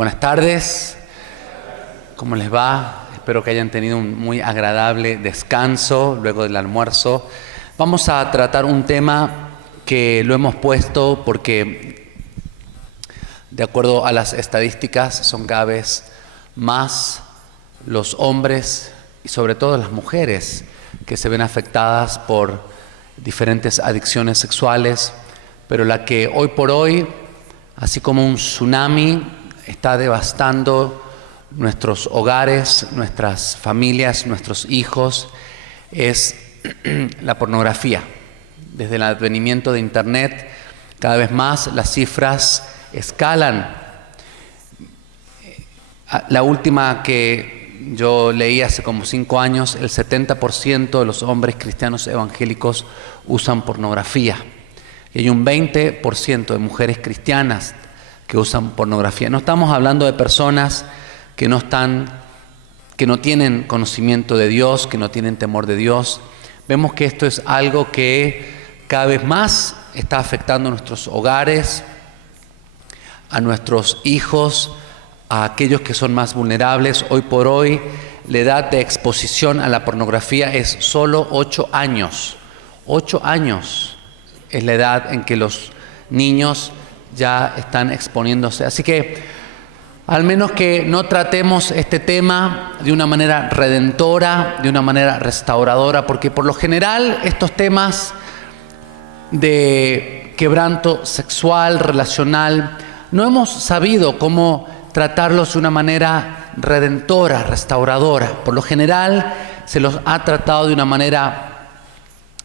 Buenas tardes, ¿cómo les va? Espero que hayan tenido un muy agradable descanso luego del almuerzo. Vamos a tratar un tema que lo hemos puesto porque, de acuerdo a las estadísticas, son cada vez más los hombres y sobre todo las mujeres que se ven afectadas por diferentes adicciones sexuales, pero la que hoy por hoy, así como un tsunami, está devastando nuestros hogares, nuestras familias, nuestros hijos, es la pornografía. Desde el advenimiento de Internet, cada vez más las cifras escalan. La última que yo leí hace como 5 años, el 70% de los hombres cristianos evangélicos usan pornografía. Y hay un 20% de mujeres cristianas que usan pornografía. No estamos hablando de personas que no tienen conocimiento de Dios, que no tienen temor de Dios. Vemos que esto es algo que cada vez más está afectando a nuestros hogares, a nuestros hijos, a aquellos que son más vulnerables. Hoy por hoy, la edad de exposición a la pornografía es solo 8 años. 8 años es la edad en que los niños ya están exponiéndose. Así que, al menos que no tratemos este tema de una manera redentora, de una manera restauradora, porque por lo general estos temas de quebranto sexual, relacional, no hemos sabido cómo tratarlos de una manera redentora, restauradora. Por lo general se los ha tratado de una manera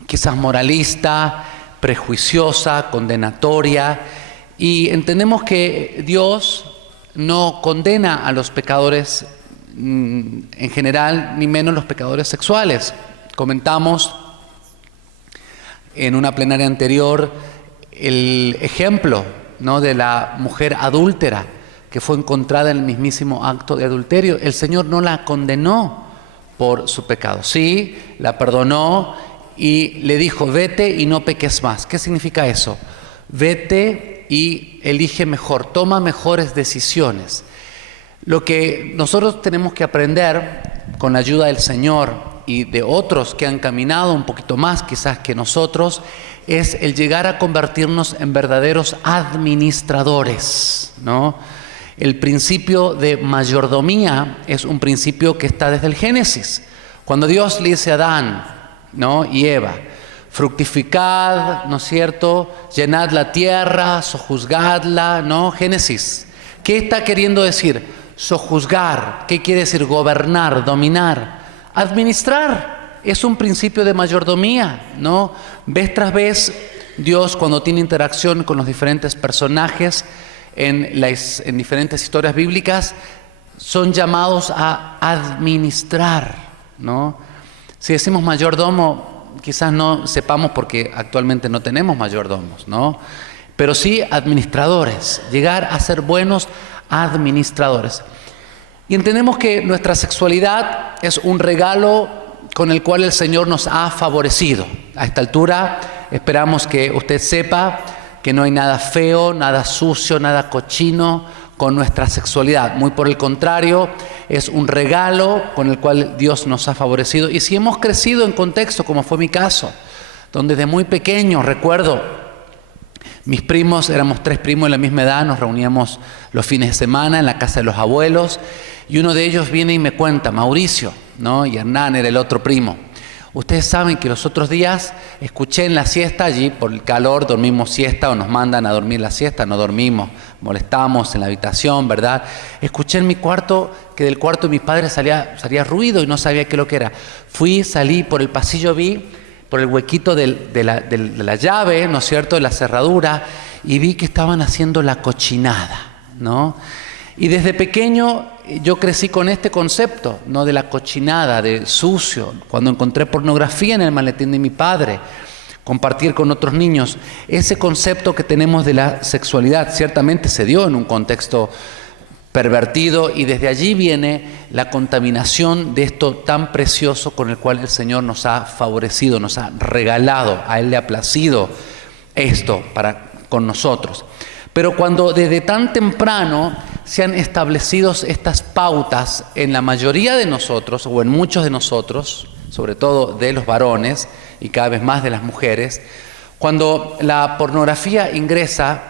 quizás moralista, prejuiciosa, condenatoria, y entendemos que Dios no condena a los pecadores en general, ni menos los pecadores sexuales. Comentamos en una plenaria anterior el ejemplo, ¿no?, de la mujer adúltera que fue encontrada en el mismísimo acto de adulterio. El Señor no la condenó por su pecado. Sí, la perdonó y le dijo: vete y no peques más. ¿Qué significa eso? Vete y elige mejor, toma mejores decisiones. Lo que nosotros tenemos que aprender con la ayuda del Señor y de otros que han caminado un poquito más quizás que nosotros, es el llegar a convertirnos en verdaderos administradores, ¿no? El principio de mayordomía es un principio que está desde el Génesis. Cuando Dios le dice a Adán, ¿no?, y Eva: fructificad, ¿no es cierto?, llenad la tierra, sojuzgadla, ¿no? Génesis. ¿Qué está queriendo decir? Sojuzgar. ¿Qué quiere decir? Gobernar, dominar, administrar. Es un principio de mayordomía, ¿no? Vez tras vez, Dios, cuando tiene interacción con los diferentes personajes en diferentes historias bíblicas, son llamados a administrar, ¿no? Si decimos mayordomo, quizás no sepamos porque actualmente no tenemos mayordomos, ¿no? Pero sí administradores, llegar a ser buenos administradores. Y entendemos que nuestra sexualidad es un regalo con el cual el Señor nos ha favorecido. A esta altura esperamos que usted sepa que no hay nada feo, nada sucio, nada cochino con nuestra sexualidad. Muy por el contrario, es un regalo con el cual Dios nos ha favorecido. Y si hemos crecido en contexto, como fue mi caso, donde desde muy pequeño, recuerdo, mis primos, éramos 3 primos de la misma edad, nos reuníamos los fines de semana en la casa de los abuelos, y uno de ellos viene y me cuenta: Mauricio, ¿no?, y Hernán era el otro primo. Ustedes saben que los otros días escuché en la siesta, allí por el calor dormimos siesta o nos mandan a dormir la siesta, no dormimos, molestamos en la habitación, ¿verdad? Escuché en mi cuarto que del cuarto de mis padres salía ruido y no sabía qué lo que era. Salí por el pasillo, vi por el huequito de la llave, ¿no es cierto?, de la cerradura, y vi que estaban haciendo la cochinada, ¿no? Y desde pequeño yo crecí con este concepto, ¿no?, de la cochinada, de sucio. Cuando encontré pornografía en el maletín de mi padre, compartir con otros niños, ese concepto que tenemos de la sexualidad ciertamente se dio en un contexto pervertido, y desde allí viene la contaminación de esto tan precioso con el cual el Señor nos ha favorecido, nos ha regalado. A Él le ha placido esto con nosotros. Pero cuando desde tan temprano se han establecido estas pautas en la mayoría de nosotros, o en muchos de nosotros, sobre todo de los varones y cada vez más de las mujeres. Cuando la pornografía ingresa,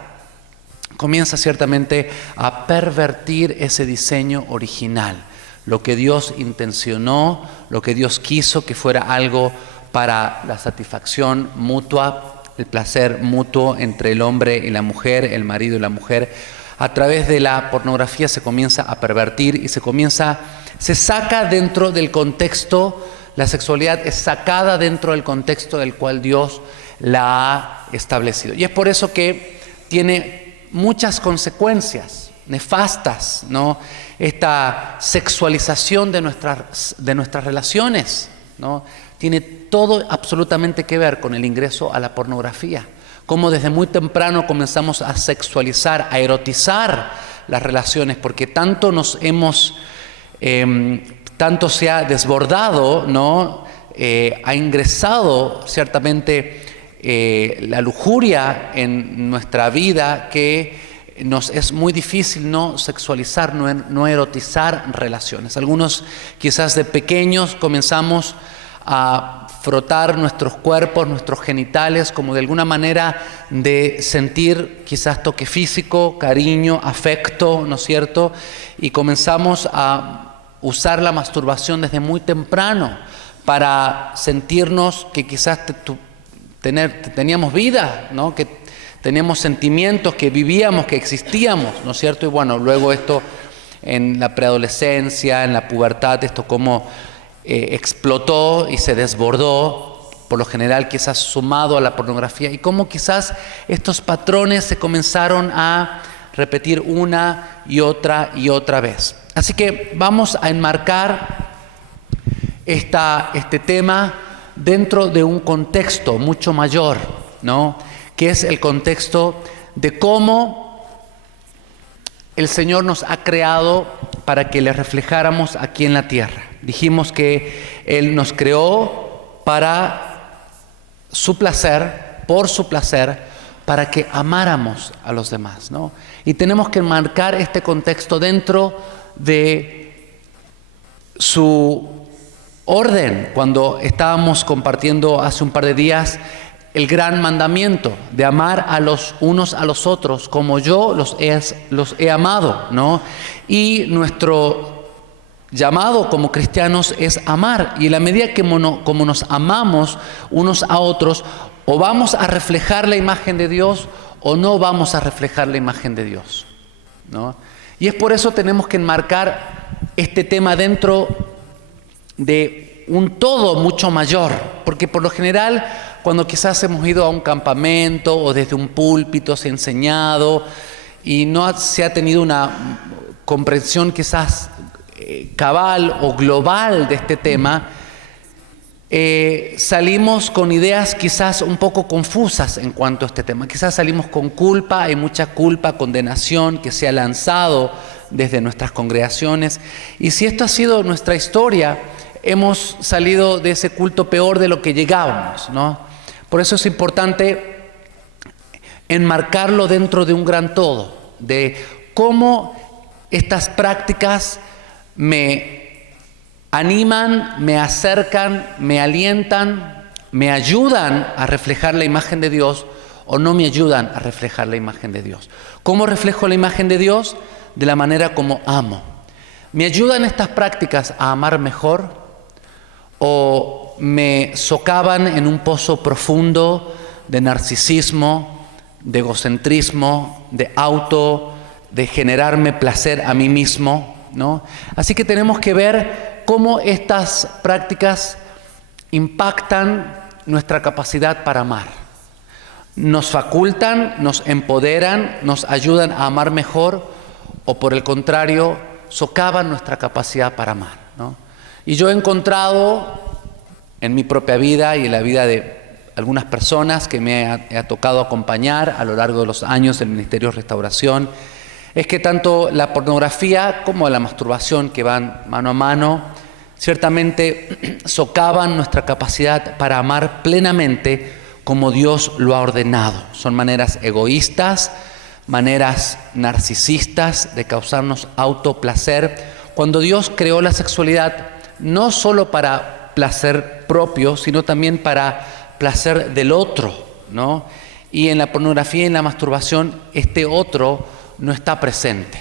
comienza ciertamente a pervertir ese diseño original, lo que Dios intencionó, lo que Dios quiso que fuera algo para la satisfacción mutua, el placer mutuo entre el hombre y la mujer, el marido y la mujer. A través de la pornografía se comienza a pervertir y se saca dentro del contexto, la sexualidad es sacada dentro del contexto del cual Dios la ha establecido. Y es por eso que tiene muchas consecuencias nefastas, ¿no? Esta sexualización de nuestras relaciones, ¿no? Tiene todo absolutamente que ver con el ingreso a la pornografía. Cómo desde muy temprano comenzamos a sexualizar, a erotizar las relaciones, porque tanto tanto se ha desbordado, ¿no? Ha ingresado ciertamente la lujuria en nuestra vida, que nos es muy difícil no sexualizar, no erotizar relaciones. Algunos quizás de pequeños comenzamos a frotar nuestros cuerpos, nuestros genitales, como de alguna manera de sentir quizás toque físico, cariño, afecto, ¿no es cierto? Y comenzamos a usar la masturbación desde muy temprano para sentirnos que quizás teníamos vida, ¿no? Que teníamos sentimientos, que vivíamos, que existíamos, ¿no es cierto? Y bueno, luego esto en la preadolescencia, en la pubertad, esto como explotó y se desbordó, por lo general quizás sumado a la pornografía, y cómo quizás estos patrones se comenzaron a repetir una y otra vez. Así que vamos a enmarcar este tema dentro de un contexto mucho mayor, ¿no? Que es el contexto de cómo el Señor nos ha creado para que le reflejáramos aquí en la tierra. Dijimos que Él nos creó para su placer, por su placer, para que amáramos a los demás, ¿no? Y tenemos que enmarcar este contexto dentro de su orden. Cuando estábamos compartiendo hace un par de días el gran mandamiento de amar a los unos a los otros como yo los he amado, ¿no? Y nuestro llamado como cristianos es amar, y en la medida que como nos amamos unos a otros, o vamos a reflejar la imagen de Dios o no vamos a reflejar la imagen de Dios, ¿no? Y es por eso tenemos que enmarcar este tema dentro de un todo mucho mayor, porque por lo general cuando quizás hemos ido a un campamento o desde un púlpito se ha enseñado y no se ha tenido una comprensión quizás cabal o global de este tema, salimos con ideas quizás un poco confusas en cuanto a este tema. Quizás salimos con culpa, hay mucha culpa, condenación que se ha lanzado desde nuestras congregaciones, y si esto ha sido nuestra historia, hemos salido de ese culto peor de lo que llegábamos, ¿no? Por eso es importante enmarcarlo dentro de un gran todo, de cómo estas prácticas me animan, me acercan, me alientan, me ayudan a reflejar la imagen de Dios o no me ayudan a reflejar la imagen de Dios. ¿Cómo reflejo la imagen de Dios? De la manera como amo. ¿Me ayudan estas prácticas a amar mejor o me socavan en un pozo profundo de narcisismo, de egocentrismo, de generarme placer a mí mismo, ¿no? Así que tenemos que ver cómo estas prácticas impactan nuestra capacidad para amar. Nos facultan, nos empoderan, nos ayudan a amar mejor, o por el contrario, socavan nuestra capacidad para amar, ¿no? Y yo he encontrado en mi propia vida y en la vida de algunas personas que me ha tocado acompañar a lo largo de los años del Ministerio de Restauración, es que tanto la pornografía como la masturbación, que van mano a mano, ciertamente socavan nuestra capacidad para amar plenamente como Dios lo ha ordenado. Son maneras egoístas maneras narcisistas de causarnos autoplacer, cuando Dios creó la sexualidad no solo para placer propio, sino también para placer del otro, ¿no? Y en la pornografía y en la masturbación, este otro no está presente,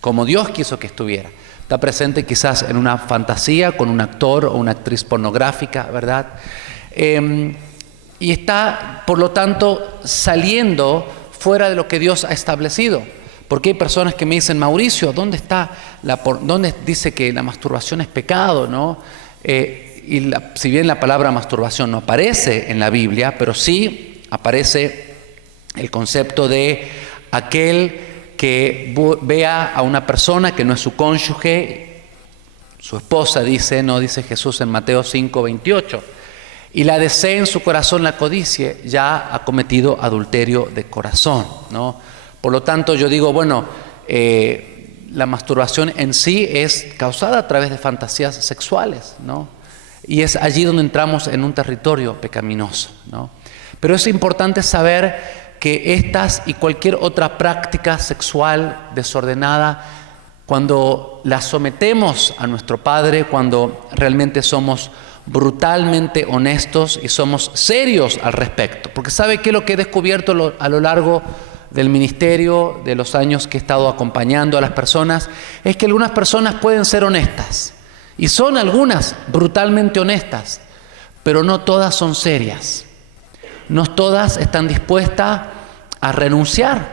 como Dios quiso que estuviera. Está presente quizás en una fantasía con un actor o una actriz pornográfica, ¿verdad? Y está, por lo tanto, saliendo fuera de lo que Dios ha establecido. Porque hay personas que me dicen, Mauricio, ¿dónde dice que la masturbación es pecado, ¿no? Si bien la palabra masturbación no aparece en la Biblia, pero sí aparece el concepto de aquel que vea a una persona que no es su cónyuge, su esposa, dice Jesús en Mateo 5:28, y la desee en su corazón, la codicie, ya ha cometido adulterio de corazón, ¿no? Por lo tanto, yo digo, bueno, la masturbación en sí es causada a través de fantasías sexuales, ¿no? Y es allí donde entramos en un territorio pecaminoso, ¿no? Pero es importante saber que estas y cualquier otra práctica sexual desordenada, cuando la sometemos a nuestro Padre, cuando realmente somos brutalmente honestos y somos serios al respecto, porque ¿sabe qué es lo que he descubierto a lo largo del ministerio, de los años que he estado acompañando a las personas? Es que algunas personas pueden ser honestas, y son algunas brutalmente honestas, pero no todas son serias. No todas están dispuestas a renunciar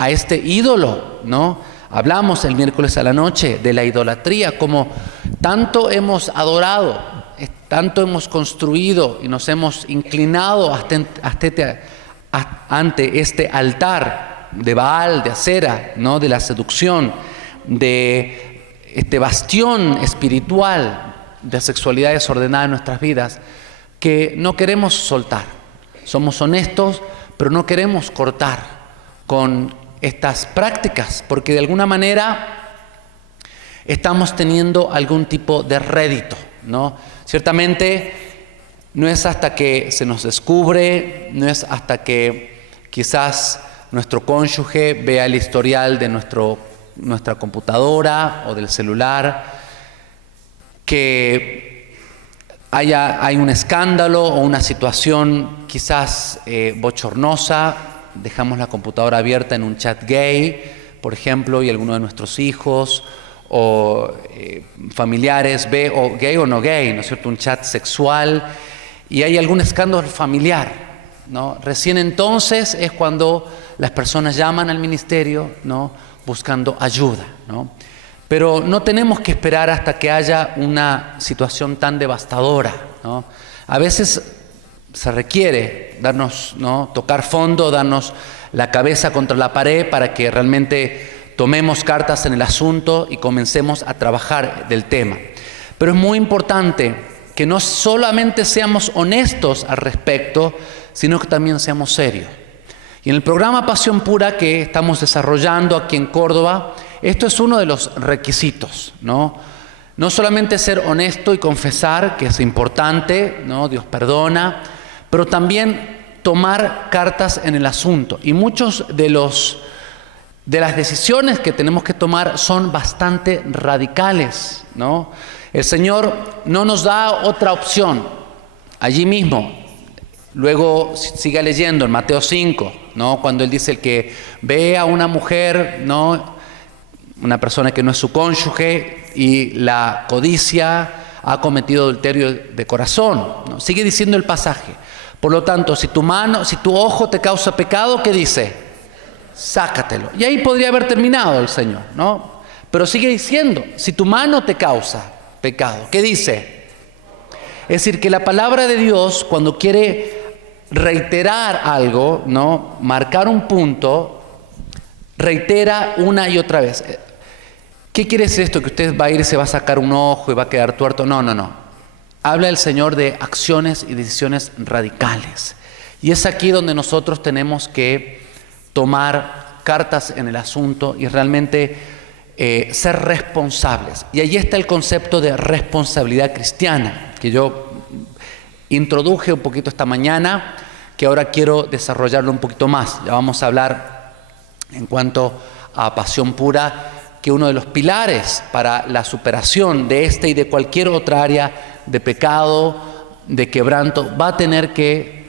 a este ídolo, ¿no? Hablamos el miércoles a la noche de la idolatría, como tanto hemos adorado, tanto hemos construido y nos hemos inclinado ante este altar de Baal, de Acera, ¿no? De la seducción, de este bastión espiritual de sexualidad desordenada en nuestras vidas, que no queremos soltar. Somos honestos, pero no queremos cortar con estas prácticas, porque de alguna manera estamos teniendo algún tipo de rédito, ¿no? Ciertamente no es hasta que se nos descubre, no es hasta que quizás nuestro cónyuge vea el historial de nuestra computadora o del celular, que hay un escándalo o una situación quizás bochornosa, dejamos la computadora abierta en un chat gay, por ejemplo, y alguno de nuestros hijos o familiares ve, o gay o no gay, ¿no es cierto?, un chat sexual, y hay algún escándalo familiar, ¿no? Recién entonces es cuando las personas llaman al ministerio, ¿no?, buscando ayuda, ¿no? Pero no tenemos que esperar hasta que haya una situación tan devastadora, ¿no? A veces se requiere darnos, ¿no?, tocar fondo, darnos la cabeza contra la pared para que realmente tomemos cartas en el asunto y comencemos a trabajar del tema. Pero es muy importante que no solamente seamos honestos al respecto, sino que también seamos serios. Y en el programa Pasión Pura que estamos desarrollando aquí en Córdoba, esto es uno de los requisitos, ¿no? No solamente ser honesto y confesar, que es importante, ¿no? Dios perdona, pero también tomar cartas en el asunto. Y muchos de las decisiones que tenemos que tomar son bastante radicales, ¿no? El Señor no nos da otra opción. Allí mismo, luego siga leyendo en Mateo 5, ¿no?, cuando Él dice el que ve a una mujer, ¿no?, una persona que no es su cónyuge, y la codicia, ha cometido adulterio de corazón, ¿no? Sigue diciendo el pasaje. Por lo tanto, si tu ojo te causa pecado, ¿qué dice? Sácatelo. Y ahí podría haber terminado el Señor, ¿no? Pero sigue diciendo, si tu mano te causa pecado, ¿qué dice? Es decir, que la palabra de Dios, cuando quiere reiterar algo, ¿no?, marcar un punto, reitera una y otra vez. ¿Qué quiere decir esto? ¿Que usted va a ir y se va a sacar un ojo y va a quedar tuerto? No. Habla el Señor de acciones y decisiones radicales. Y es aquí donde nosotros tenemos que tomar cartas en el asunto y realmente ser responsables. Y allí está el concepto de responsabilidad cristiana, que yo introduje un poquito esta mañana, que ahora quiero desarrollarlo un poquito más. Ya vamos a hablar en cuanto a Pasión Pura, que uno de los pilares para la superación de este y de cualquier otra área de pecado, de quebranto, va a tener que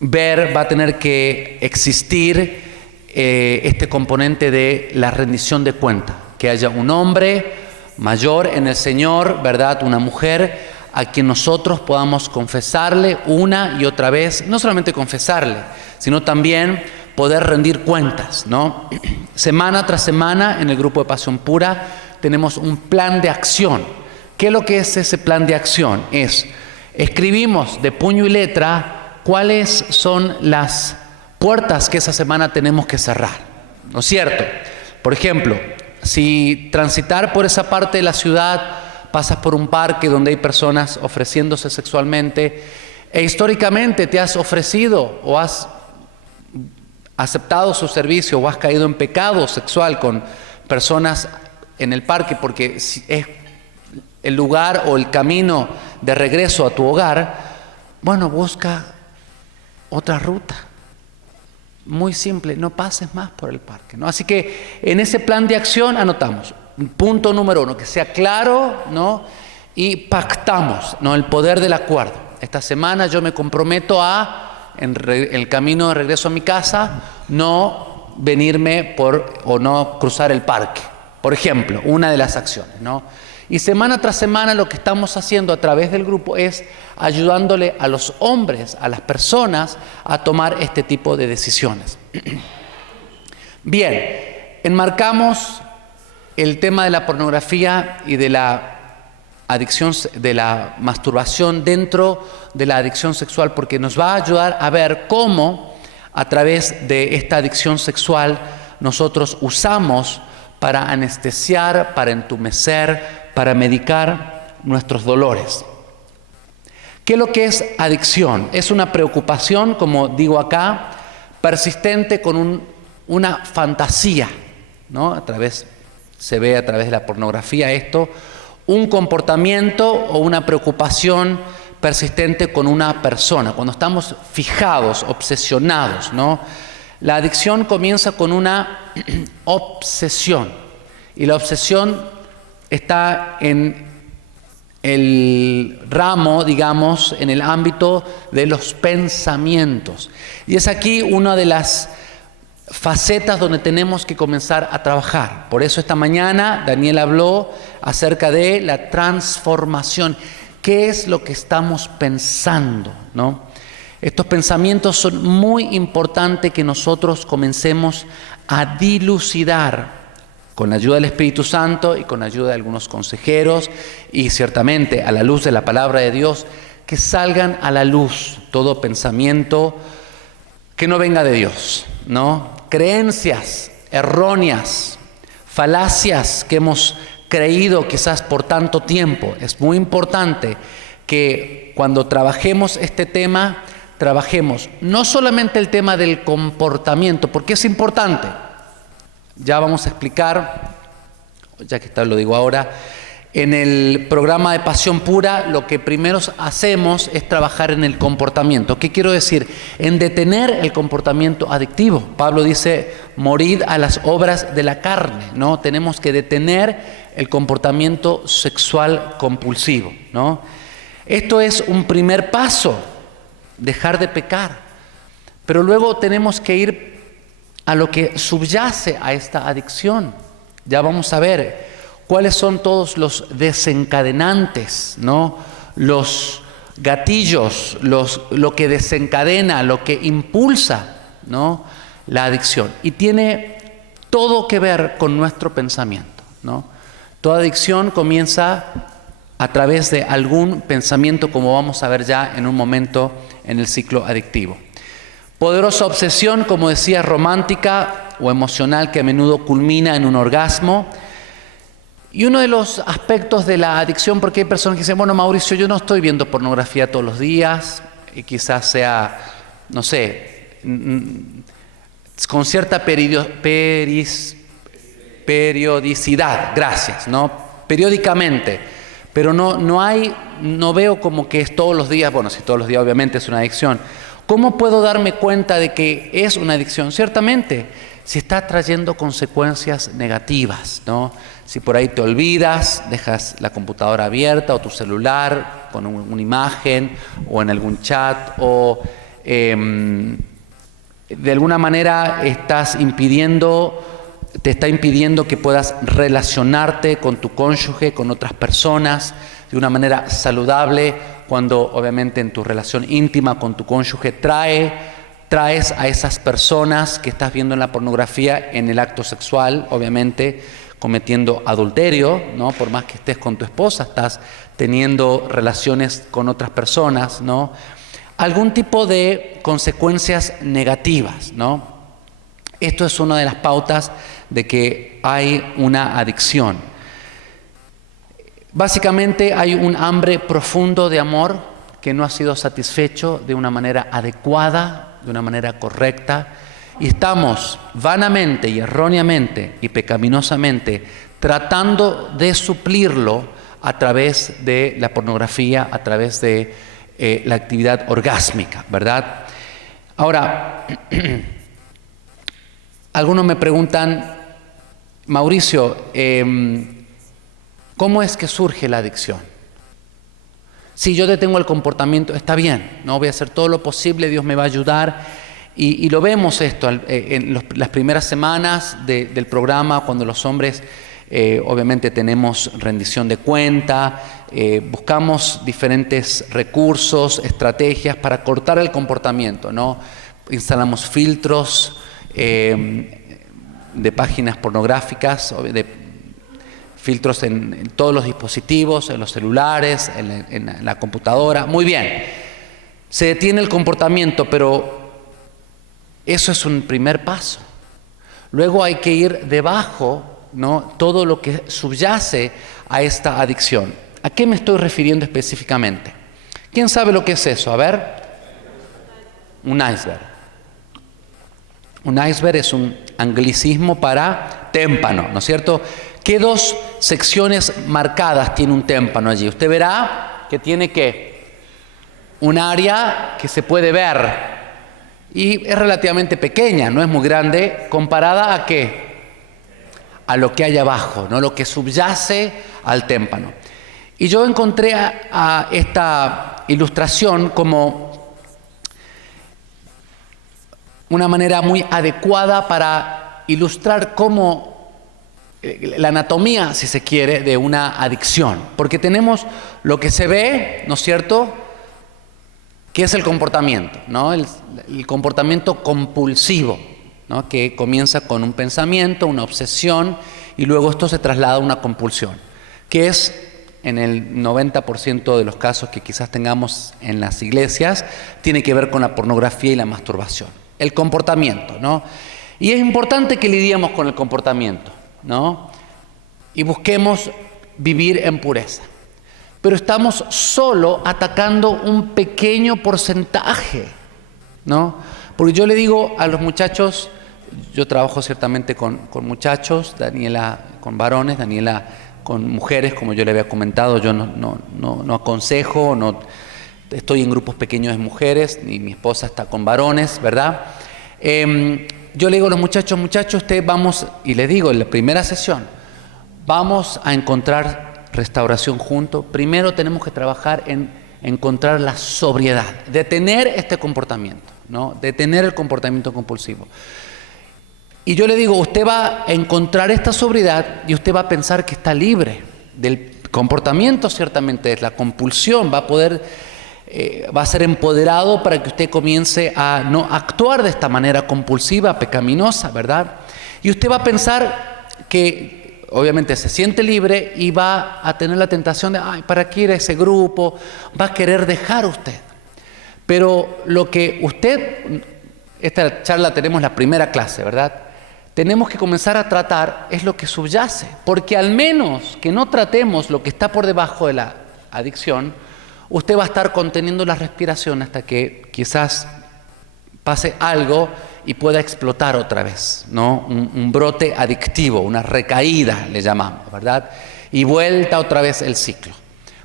va a tener que existir este componente de la rendición de cuenta, que haya un hombre mayor en el Señor, ¿verdad? Una mujer a quien nosotros podamos confesarle una y otra vez, no solamente confesarle, sino también poder rendir cuentas, ¿no? Semana tras semana en el grupo de Pasión Pura tenemos un plan de acción. ¿Qué es lo que es ese plan de acción? Escribimos de puño y letra cuáles son las puertas que esa semana tenemos que cerrar, ¿no es cierto? Por ejemplo, si transitar por esa parte de la ciudad, pasas por un parque donde hay personas ofreciéndose sexualmente e históricamente te has ofrecido o has aceptado su servicio o has caído en pecado sexual con personas en el parque porque es el lugar o el camino de regreso a tu hogar, bueno, busca otra ruta. Muy simple, no pases más por el parque, ¿no? Así que en ese plan de acción anotamos, punto número 1, que sea claro, ¿no? Y pactamos, ¿no? El poder del acuerdo. Esta semana yo me comprometo en el camino de regreso a mi casa, no venirme o no cruzar el parque. Por ejemplo, una de las acciones, ¿no? Y semana tras semana lo que estamos haciendo a través del grupo es ayudándole a los hombres, a las personas, a tomar este tipo de decisiones. Bien, enmarcamos el tema de la pornografía y de la adicción, de la masturbación dentro de la adicción sexual, porque nos va a ayudar a ver cómo a través de esta adicción sexual nosotros usamos para anestesiar, para entumecer, para medicar nuestros dolores. ¿Qué es lo que es adicción? Es una preocupación, como digo acá, persistente con una fantasía, ¿no? Se ve a través de la pornografía esto, un comportamiento o una preocupación persistente con una persona, cuando estamos fijados, obsesionados, ¿no? La adicción comienza con una obsesión, y la obsesión está en el ramo, digamos, en el ámbito de los pensamientos. Y es aquí una de las facetas donde tenemos que comenzar a trabajar. Por eso esta mañana Daniel habló acerca de la transformación. ¿Qué es lo que estamos pensando, ¿no? Estos pensamientos son muy importantes que nosotros comencemos a dilucidar con la ayuda del Espíritu Santo y con la ayuda de algunos consejeros y ciertamente a la luz de la palabra de Dios, que salgan a la luz todo pensamiento que no venga de Dios, ¿no? Creencias erróneas, falacias que hemos creído quizás por tanto tiempo. Es muy importante que cuando trabajemos este tema, trabajemos no solamente el tema del comportamiento, porque es importante. Ya vamos a explicar, ya que está, lo digo ahora, en el programa de Pasión Pura, lo que primero hacemos es trabajar en el comportamiento. ¿Qué quiero decir? En detener el comportamiento adictivo. Pablo dice, morid a las obras de la carne, ¿no? Tenemos que detener el comportamiento sexual compulsivo, ¿no? Esto es un primer paso, dejar de pecar. Pero luego tenemos que ir a lo que subyace a esta adicción. Ya vamos a ver cuáles son todos los desencadenantes, ¿no? Los gatillos, lo que desencadena, lo que impulsa, ¿no? La adicción. Y tiene todo que ver con nuestro pensamiento, ¿no? Toda adicción comienza a través de algún pensamiento, como vamos a ver ya en un momento en el ciclo adictivo. Poderosa obsesión, como decía, romántica o emocional, que a menudo culmina en un orgasmo. Y uno de los aspectos de la adicción, porque hay personas que dicen, bueno, Mauricio, yo no estoy viendo pornografía todos los días, y quizás sea, no sé, con cierta periodicidad, gracias, ¿no? Periódicamente, pero no veo como que es todos los días, bueno, si todos los días obviamente es una adicción. ¿Cómo puedo darme cuenta de que es una adicción? Ciertamente, si está trayendo consecuencias negativas, ¿no? Si por ahí te olvidas, dejas la computadora abierta o tu celular con una imagen o en algún chat, o de alguna manera te está impidiendo que puedas relacionarte con tu cónyuge, con otras personas de una manera saludable, cuando obviamente en tu relación íntima con tu cónyuge traes a esas personas que estás viendo en la pornografía en el acto sexual, obviamente cometiendo adulterio, ¿no? Por más que estés con tu esposa, estás teniendo relaciones con otras personas, ¿no? Algún tipo de consecuencias negativas, ¿no? Esto es una de las pautas de que hay una adicción. Básicamente hay un hambre profundo de amor que no ha sido satisfecho de una manera adecuada, de una manera correcta, y estamos vanamente y erróneamente y pecaminosamente tratando de suplirlo a través de la pornografía, a través de la actividad orgásmica, ¿verdad? Ahora, algunos me preguntan, Mauricio, ¿cómo es que surge la adicción? Si yo detengo el comportamiento, está bien, no voy a hacer todo lo posible, Dios me va a ayudar. Y lo vemos esto en las primeras semanas del programa, cuando los hombres obviamente tenemos rendición de cuenta, buscamos diferentes recursos, estrategias para cortar el comportamiento, ¿no? Instalamos filtros de páginas pornográficas, filtros en todos los dispositivos, en los celulares, en la computadora. Muy bien, se detiene el comportamiento, pero eso es un primer paso. Luego hay que ir debajo, ¿no? Todo lo que subyace a esta adicción. ¿A qué me estoy refiriendo específicamente? ¿Quién sabe lo que es eso? A ver. Un iceberg. Un iceberg es un anglicismo para témpano, ¿no es cierto? ¿Qué dos secciones marcadas tiene un témpano allí? Usted verá que tiene un área que se puede ver. Y es relativamente pequeña, no es muy grande, comparada a ¿qué? A lo que hay abajo, ¿no? Lo que subyace al témpano. Y yo encontré a esta ilustración como una manera muy adecuada para ilustrar cómo la anatomía, si se quiere, de una adicción. Porque tenemos lo que se ve, ¿no es cierto?, que es el comportamiento, ¿no? El comportamiento compulsivo, ¿no? Que comienza con un pensamiento, una obsesión, y luego esto se traslada a una compulsión, que es, en el 90% de los casos que quizás tengamos en las iglesias, tiene que ver con la pornografía y la masturbación. El comportamiento, ¿no? Y es importante que lidiemos con el comportamiento, ¿no? Y busquemos vivir en pureza. Pero estamos solo atacando un pequeño porcentaje, ¿no? Porque yo le digo a los muchachos, yo trabajo ciertamente con muchachos, Daniela con varones, Daniela con mujeres, como yo le había comentado, yo no aconsejo, no estoy en grupos pequeños de mujeres, ni mi esposa está con varones, ¿verdad? Yo le digo a los muchachos, ustedes vamos, y les digo en la primera sesión, vamos a encontrar restauración juntos. Primero tenemos que trabajar en encontrar la sobriedad, detener este comportamiento, ¿no? Detener el comportamiento compulsivo. Y yo le digo, usted va a encontrar esta sobriedad y usted va a pensar que está libre del comportamiento, ciertamente es la compulsión, va a ser empoderado para que usted comience a no actuar de esta manera compulsiva, pecaminosa, ¿verdad? Y usted va a pensar que obviamente se siente libre y va a tener la tentación de, ¿para qué ir a ese grupo? Va a querer dejar usted. Pero lo que esta charla tenemos la primera clase, ¿verdad? Tenemos que comenzar a tratar es lo que subyace, porque al menos que no tratemos lo que está por debajo de la adicción, usted va a estar conteniendo la respiración hasta que quizás pase algo y pueda explotar otra vez, ¿no? Un brote adictivo, una recaída le llamamos, ¿verdad? Y vuelta otra vez el ciclo.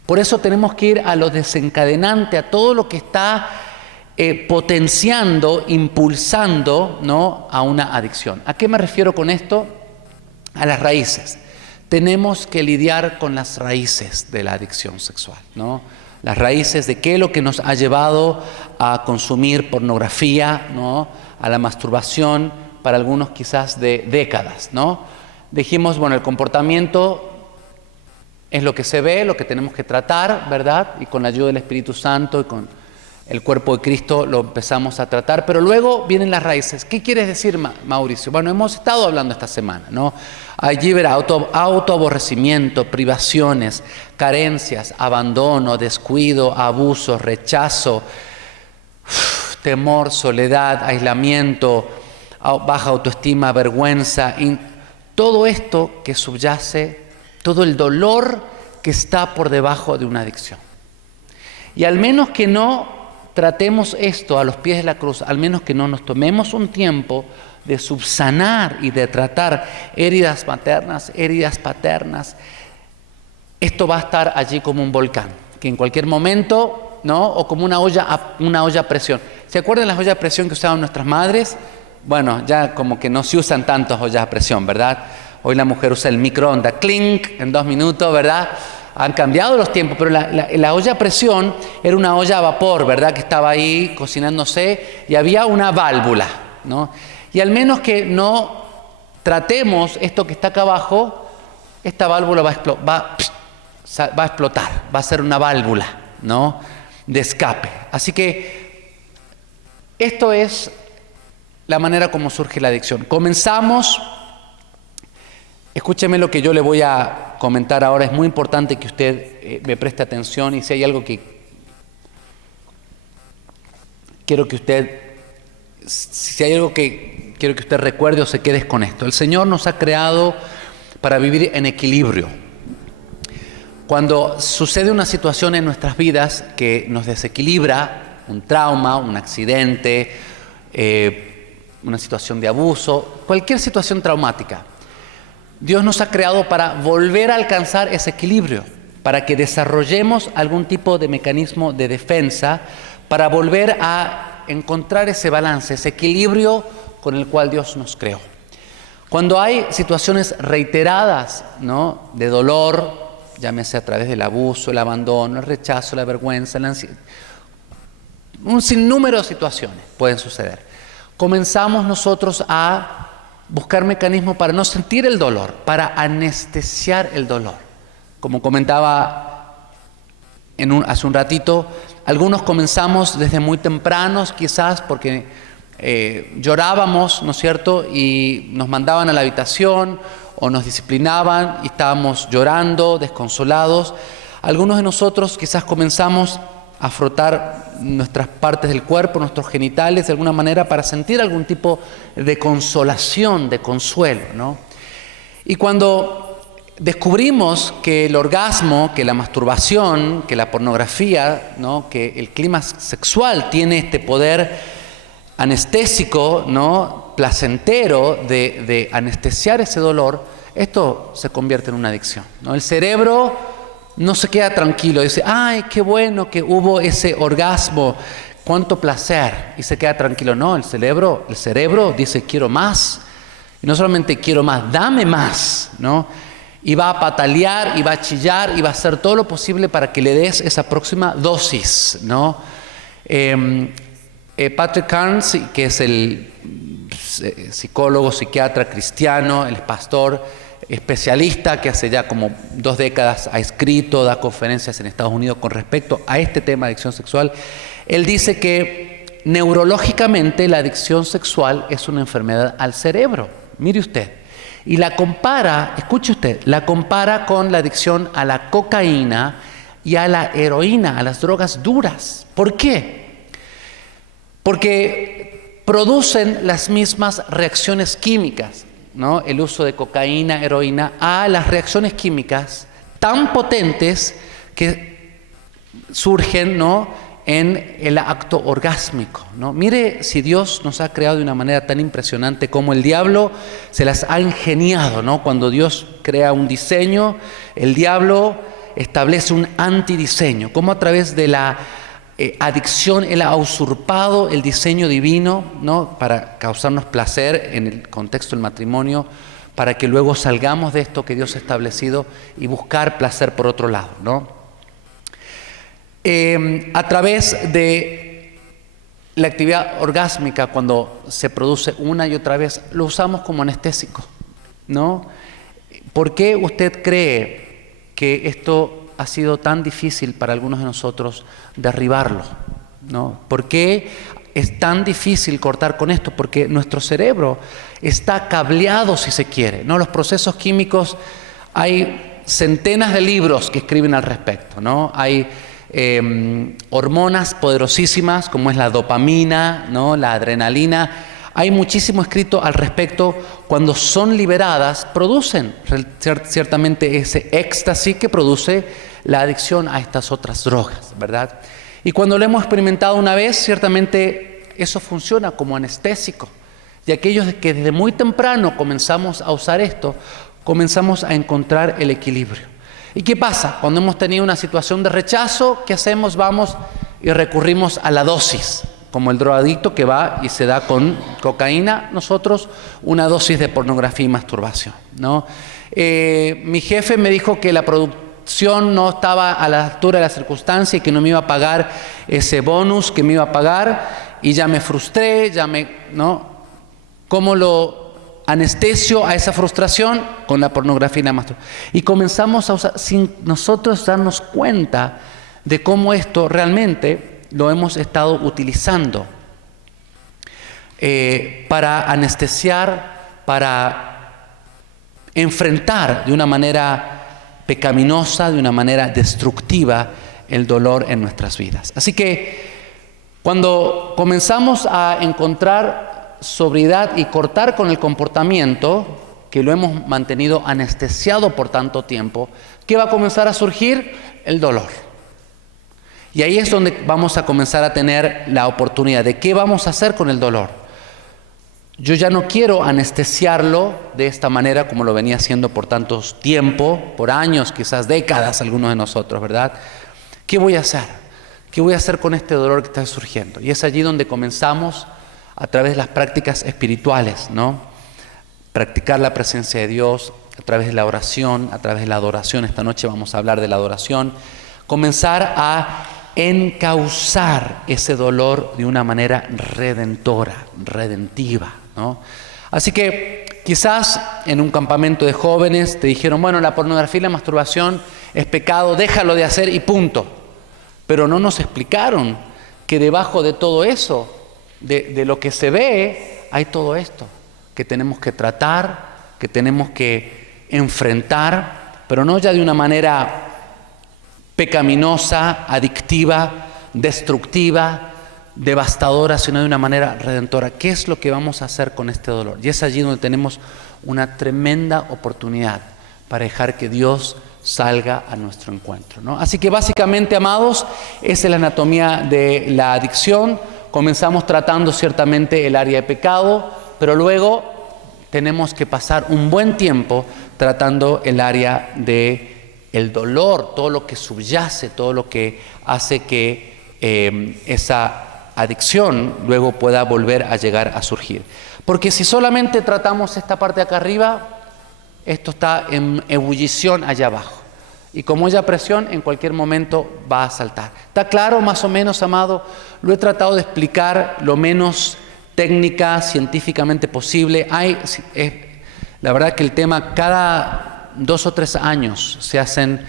Por eso tenemos que ir a lo desencadenante, a todo lo que está potenciando, impulsando, ¿no?, a una adicción. ¿A qué me refiero con esto? A las raíces. Tenemos que lidiar con las raíces de la adicción sexual, ¿no? Las raíces de qué es lo que nos ha llevado a consumir pornografía, ¿no?, a la masturbación, para algunos quizás de décadas, ¿no? Dijimos, bueno, el comportamiento es lo que se ve, lo que tenemos que tratar, ¿verdad? Y con la ayuda del Espíritu Santo y con el cuerpo de Cristo lo empezamos a tratar, pero luego vienen las raíces. ¿Qué quieres decir, Mauricio? Bueno, hemos estado hablando esta semana, ¿no? Allí verá autoaborrecimiento, privaciones, carencias, abandono, descuido, abuso, rechazo, temor, soledad, aislamiento, baja autoestima, vergüenza, todo esto que subyace, todo el dolor que está por debajo de una adicción. Y al menos que no tratemos esto a los pies de la cruz, al menos que no nos tomemos un tiempo de subsanar y de tratar heridas maternas, heridas paternas, esto va a estar allí como un volcán, que en cualquier momento, ¿no?, o como una olla a presión. ¿Se acuerdan las ollas a presión que usaban nuestras madres? Bueno, ya como que no se usan tantas ollas a presión, ¿verdad? Hoy la mujer usa el microondas, clink, en 2 minutos, ¿verdad? Han cambiado los tiempos, pero la olla a presión era una olla a vapor, ¿verdad?, que estaba ahí cocinándose y había una válvula, ¿no? Y al menos que no tratemos esto que está acá abajo, esta válvula va a explotar, va a ser una válvula, ¿no?, de escape. Así que esto es la manera como surge la adicción. Comenzamos. Escúcheme lo que yo le voy a comentar ahora. Es muy importante que usted me preste atención, y si hay algo que quiero que usted recuerde o se quede con esto. El Señor nos ha creado para vivir en equilibrio. Cuando sucede una situación en nuestras vidas que nos desequilibra, un trauma, un accidente, una situación de abuso, cualquier situación traumática, Dios nos ha creado para volver a alcanzar ese equilibrio, para que desarrollemos algún tipo de mecanismo de defensa, para volver a encontrar ese balance, ese equilibrio con el cual Dios nos creó. Cuando hay situaciones reiteradas, ¿no?, de dolor, llámese a través del abuso, el abandono, el rechazo, la vergüenza, la ansiedad, un sinnúmero de situaciones pueden suceder. Comenzamos nosotros a buscar mecanismos para no sentir el dolor, para anestesiar el dolor. Como comentaba hace un ratito, algunos comenzamos desde muy tempranos, quizás porque llorábamos, ¿no es cierto?, y nos mandaban a la habitación o nos disciplinaban y estábamos llorando, desconsolados. Algunos de nosotros quizás comenzamos a frotar nuestras partes del cuerpo, nuestros genitales, de alguna manera para sentir algún tipo de consolación, de consuelo, ¿no? Y cuando descubrimos que el orgasmo, que la masturbación, que la pornografía, ¿no?, que el clima sexual tiene este poder anestésico, ¿no?, placentero de anestesiar ese dolor, esto se convierte en una adicción, ¿no? El cerebro no se queda tranquilo, dice, ¡ay, qué bueno que hubo ese orgasmo! ¡Cuánto placer! Y se queda tranquilo. No, el cerebro dice, quiero más. Y no solamente quiero más, dame más, ¿no? Y va a patalear, y va a chillar, y va a hacer todo lo posible para que le des esa próxima dosis, ¿no? Patrick Carnes, que es el psicólogo, psiquiatra cristiano, el pastor especialista que hace ya como 2 décadas ha escrito, da conferencias en Estados Unidos con respecto a este tema de adicción sexual. Él dice que neurológicamente la adicción sexual es una enfermedad al cerebro. Mire usted. Y la compara, escuche usted, la compara con la adicción a la cocaína y a la heroína, a las drogas duras. ¿Por qué? Porque producen las mismas reacciones químicas, ¿no? El uso de cocaína, heroína, a las reacciones químicas tan potentes que surgen, ¿no?, en el acto orgásmico, ¿no? Mire si Dios nos ha creado de una manera tan impresionante como el diablo se las ha ingeniado, ¿no? Cuando Dios crea un diseño, el diablo establece un antidiseño, como a través de la adicción, Él ha usurpado el diseño divino, ¿no?, para causarnos placer en el contexto del matrimonio, para que luego salgamos de esto que Dios ha establecido y buscar placer por otro lado, ¿no? A través de la actividad orgásmica, cuando se produce una y otra vez, lo usamos como anestésico, ¿no? ¿Por qué usted cree que esto ha sido tan difícil para algunos de nosotros derribarlo, ¿no? ¿Por qué es tan difícil cortar con esto? Porque nuestro cerebro está cableado, si se quiere, ¿no? Los procesos químicos, hay centenas de libros que escriben al respecto, ¿no? Hay hormonas poderosísimas como es la dopamina, ¿no?, la adrenalina. Hay muchísimo escrito al respecto. Cuando son liberadas, producen ciertamente ese éxtasis que produce la adicción a estas otras drogas, ¿verdad? Y cuando lo hemos experimentado una vez, ciertamente eso funciona como anestésico. Y aquellos que desde muy temprano comenzamos a usar esto, comenzamos a encontrar el equilibrio. ¿Y qué pasa? Cuando hemos tenido una situación de rechazo, ¿qué hacemos? Vamos y recurrimos a la dosis. Como el drogadicto que va y se da con cocaína, nosotros una dosis de pornografía y masturbación, ¿no? Mi jefe me dijo que la producción no estaba a la altura de la circunstancia y que no me iba a pagar ese bonus que me iba a pagar, y ya me frustré, ¿no? ¿Cómo lo anestesio a esa frustración? Con la pornografía y la masturbación. Y comenzamos a usar, sin nosotros darnos cuenta de cómo esto realmente lo hemos estado utilizando para anestesiar, para enfrentar de una manera pecaminosa, de una manera destructiva, el dolor en nuestras vidas. Así que cuando comenzamos a encontrar sobriedad y cortar con el comportamiento que lo hemos mantenido anestesiado por tanto tiempo, ¿qué va a comenzar a surgir? El dolor. Y ahí es donde vamos a comenzar a tener la oportunidad de qué vamos a hacer con el dolor. Yo ya no quiero anestesiarlo de esta manera como lo venía haciendo por tantos tiempo, por años, quizás décadas algunos de nosotros, ¿verdad? ¿Qué voy a hacer? ¿Qué voy a hacer con este dolor que está surgiendo? Y es allí donde comenzamos a través de las prácticas espirituales, ¿no? Practicar la presencia de Dios a través de la oración, a través de la adoración. Esta noche vamos a hablar de la adoración. Comenzar a encauzar ese dolor de una manera redentora, redentiva, ¿no? Así que quizás en un campamento de jóvenes te dijeron, bueno, la pornografía y la masturbación es pecado, déjalo de hacer y punto. Pero no nos explicaron que debajo de todo eso, de lo que se ve, hay todo esto que tenemos que tratar, que tenemos que enfrentar, pero no ya de una manera pecaminosa, adictiva, destructiva, devastadora, sino de una manera redentora. ¿Qué es lo que vamos a hacer con este dolor? Y es allí donde tenemos una tremenda oportunidad para dejar que Dios salga a nuestro encuentro, ¿no? Así que básicamente, amados, esa es la anatomía de la adicción. Comenzamos tratando ciertamente el área de pecado, pero luego tenemos que pasar un buen tiempo tratando el área de el dolor, todo lo que subyace, todo lo que hace que esa adicción luego pueda volver a llegar a surgir. Porque si solamente tratamos esta parte de acá arriba, esto está en ebullición allá abajo. Y como haya presión, en cualquier momento va a saltar. ¿Está claro más o menos, amado? Lo he tratado de explicar lo menos técnica, científicamente posible. La verdad que el tema, cada 2 o 3 años se hacen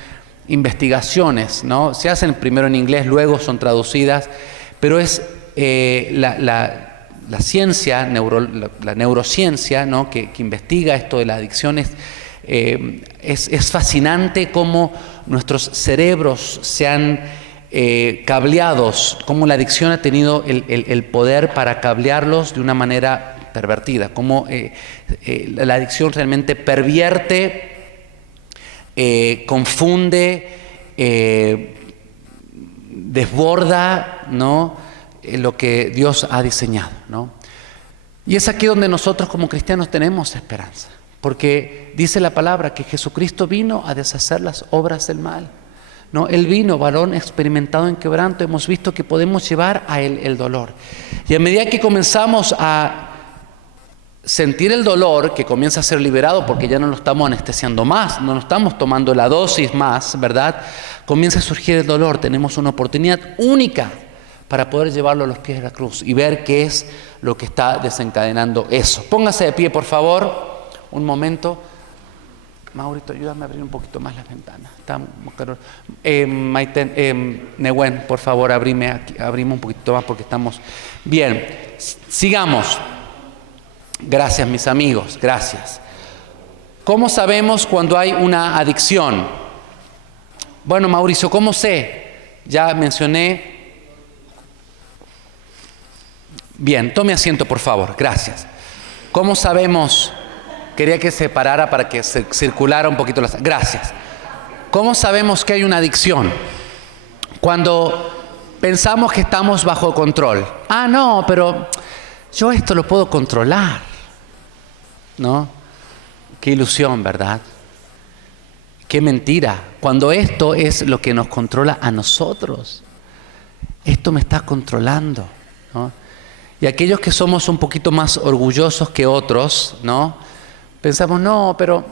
investigaciones, ¿no? Se hacen primero en inglés, luego son traducidas, pero es la ciencia, la neurociencia, ¿no?, que investiga esto de la adicción. Es fascinante cómo nuestros cerebros se han cableados, cómo la adicción ha tenido el poder para cablearlos de una manera pervertida, cómo la adicción realmente pervierte, confunde, desborda, ¿no?, lo que Dios ha diseñado, ¿no? Y es aquí donde nosotros como cristianos tenemos esperanza. Porque dice la palabra que Jesucristo vino a deshacer las obras del mal. ¿no? Él vino, varón experimentado en quebranto, hemos visto que podemos llevar a Él el dolor. Y a medida que comenzamos a sentir el dolor, que comienza a ser liberado porque ya no lo estamos anestesiando más, no nos estamos tomando la dosis más, ¿verdad? Comienza a surgir el dolor, tenemos una oportunidad única para poder llevarlo a los pies de la cruz y ver qué es lo que está desencadenando eso. Póngase de pie, por favor, un momento. Maurito, ayúdame a abrir un poquito más las ventanas. Está muy calor. Nehuen, por favor, abrime un poquito más porque estamos bien. Sigamos. Gracias, mis amigos, gracias. ¿Cómo sabemos cuando hay una adicción? Bueno, Mauricio, ¿cómo sé? Ya mencioné. Bien, tome asiento, por favor, gracias. ¿Cómo sabemos? Quería que se parara para que se circulara un poquito las... Gracias. ¿Cómo sabemos que hay una adicción? Cuando pensamos que estamos bajo control. Ah, no, pero yo esto lo puedo controlar, ¿no? Qué ilusión, ¿verdad? Qué mentira. Cuando esto es lo que nos controla a nosotros. Esto me está controlando, ¿no? Y aquellos que somos un poquito más orgullosos que otros, ¿no? Pensamos, no, pero...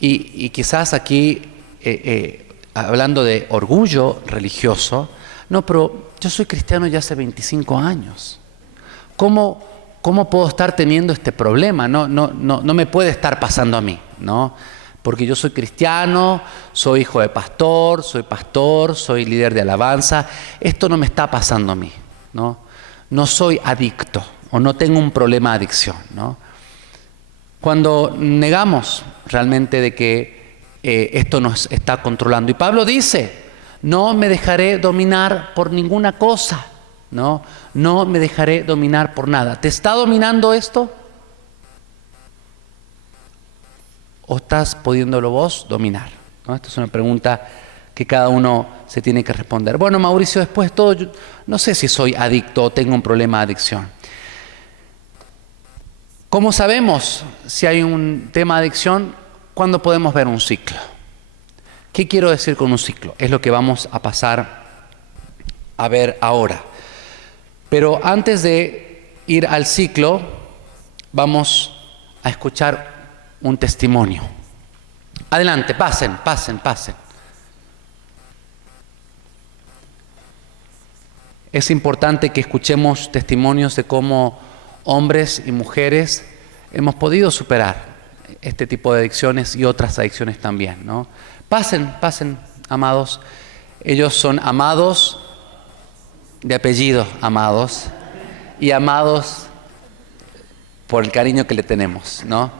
Y quizás aquí, hablando de orgullo religioso, no, pero yo soy cristiano ya hace 25 años. ¿Cómo puedo estar teniendo este problema? No me puede estar pasando a mí, ¿no? Porque yo soy cristiano, soy hijo de pastor, soy líder de alabanza. Esto no me está pasando a mí, ¿no? No soy adicto o no tengo un problema de adicción, ¿no? Cuando negamos realmente de que esto nos está controlando. Y Pablo dice, no me dejaré dominar por ninguna cosa, ¿no? No me dejaré dominar por nada. ¿Te está dominando esto? ¿O estás pudiéndolo vos dominar? ¿No? Esta es una pregunta que cada uno se tiene que responder. Bueno, Mauricio, después de todo, yo no sé si soy adicto o tengo un problema de adicción. ¿Cómo sabemos si hay un tema de adicción? ¿Cuándo podemos ver un ciclo? ¿Qué quiero decir con un ciclo? Es lo que vamos a pasar a ver ahora. Pero antes de ir al ciclo, vamos a escuchar un testimonio. Adelante, pasen. Es importante que escuchemos testimonios de cómo hombres y mujeres hemos podido superar este tipo de adicciones y otras adicciones también, ¿no? Pasen, amados. Ellos son amados de apellido, amados, y amados por el cariño que le tenemos, ¿no?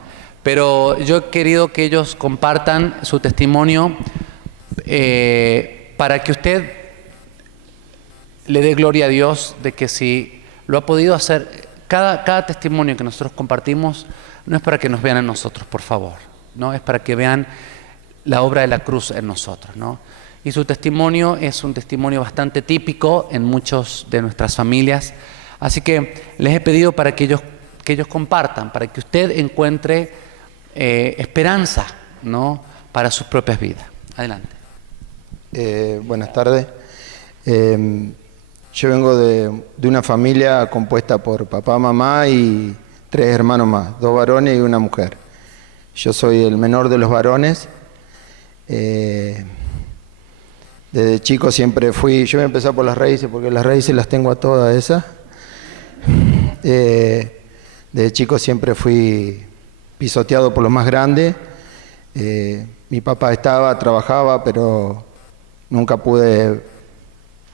Pero yo he querido que ellos compartan su testimonio para que usted le dé gloria a Dios de que si lo ha podido hacer. Cada testimonio que nosotros compartimos no es para que nos vean a nosotros, por favor, ¿no? Es para que vean la obra de la cruz en nosotros, ¿no? Y su testimonio es un testimonio bastante típico en muchas de nuestras familias. Así que les he pedido para que ellos compartan, para que usted encuentre esperanza, ¿no? Para sus propias vidas. Adelante. Buenas tardes. Yo vengo de una familia compuesta por papá, mamá y 3 hermanos más, 2 varones y una mujer. Yo soy el menor de los varones. Desde chico siempre fui, yo voy a empezar por las raíces, porque las raíces las tengo a todas esas. Desde chico siempre fui pisoteado por los más grandes. Mi papá trabajaba, pero nunca pude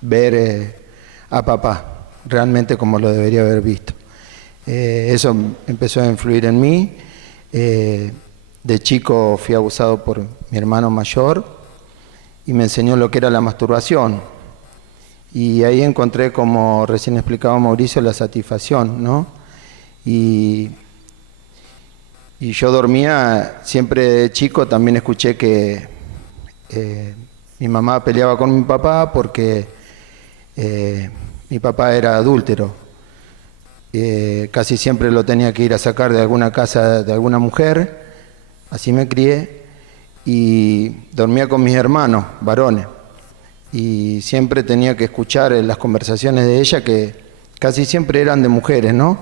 ver a papá realmente como lo debería haber visto. Eso empezó a influir en mí. De chico fui abusado por mi hermano mayor y me enseñó lo que era la masturbación. Y ahí encontré, como recién explicaba Mauricio, la satisfacción, ¿no? Y yo dormía, siempre de chico también escuché que mi mamá peleaba con mi papá porque mi papá era adúltero. Casi siempre lo tenía que ir a sacar de alguna casa de alguna mujer, así me crié, y dormía con mis hermanos varones. y siempre tenía que escuchar las conversaciones de ella, que casi siempre eran de mujeres, ¿no?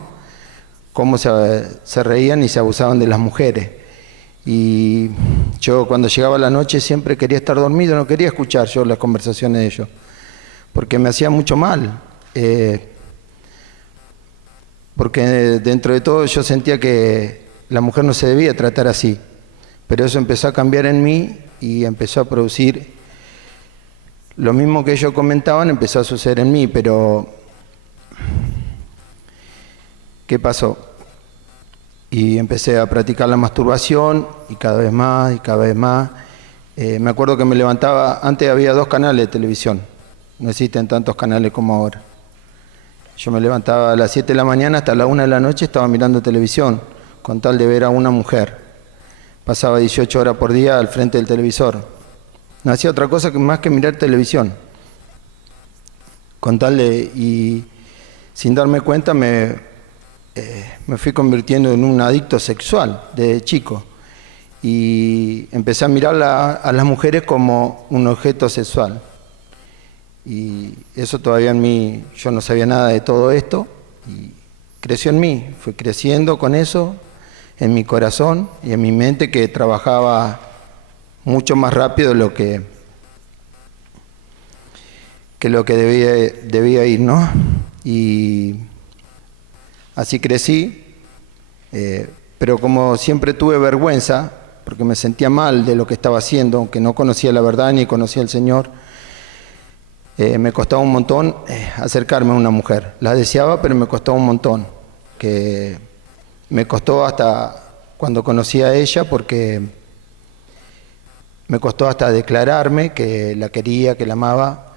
Cómo se reían y se abusaban de las mujeres. Y yo cuando llegaba la noche siempre quería estar dormido, no quería escuchar yo las conversaciones de ellos, porque me hacía mucho mal. Porque dentro de todo yo sentía que la mujer no se debía tratar así. Pero eso empezó a cambiar en mí y empezó a producir lo mismo que ellos comentaban, empezó a suceder en mí. Pero ¿qué pasó? Y empecé a practicar la masturbación y cada vez más y cada vez más. Me acuerdo que me levantaba, antes había 2 canales de televisión, no existen tantos canales como ahora. Yo me levantaba a las 7 de la mañana, hasta la 1 de la noche estaba mirando televisión, con tal de ver a una mujer. Pasaba 18 horas por día al frente del televisor. No hacía otra cosa más que mirar televisión. Con tal de, y sin darme cuenta me fui convirtiendo en un adicto sexual desde chico. Y empecé a mirar a las mujeres como un objeto sexual. Y eso todavía en mí, yo no sabía nada de todo esto, y creció en mí, fui creciendo con eso, en mi corazón y en mi mente, que trabajaba mucho más rápido de lo que debía ir, ¿no? Y así crecí, pero como siempre tuve vergüenza, porque me sentía mal de lo que estaba haciendo, aunque no conocía la verdad ni conocía al Señor, me costaba un montón acercarme a una mujer. La deseaba, pero me costaba un montón. Que me costó hasta cuando conocí a ella, porque me costó hasta declararme que la quería, que la amaba,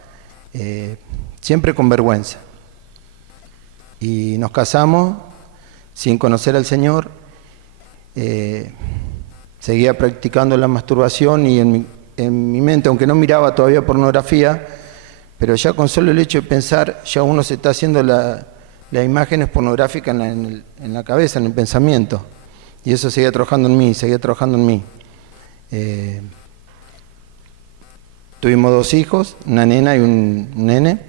siempre con vergüenza. Y nos casamos sin conocer al Señor. Seguía practicando la masturbación y en mi mente, aunque no miraba todavía pornografía, pero ya con solo el hecho de pensar, ya uno se está haciendo las imágenes pornográficas en la cabeza, en el pensamiento. Y eso seguía trabajando en mí, Tuvimos 2 hijos, una nena y un nene,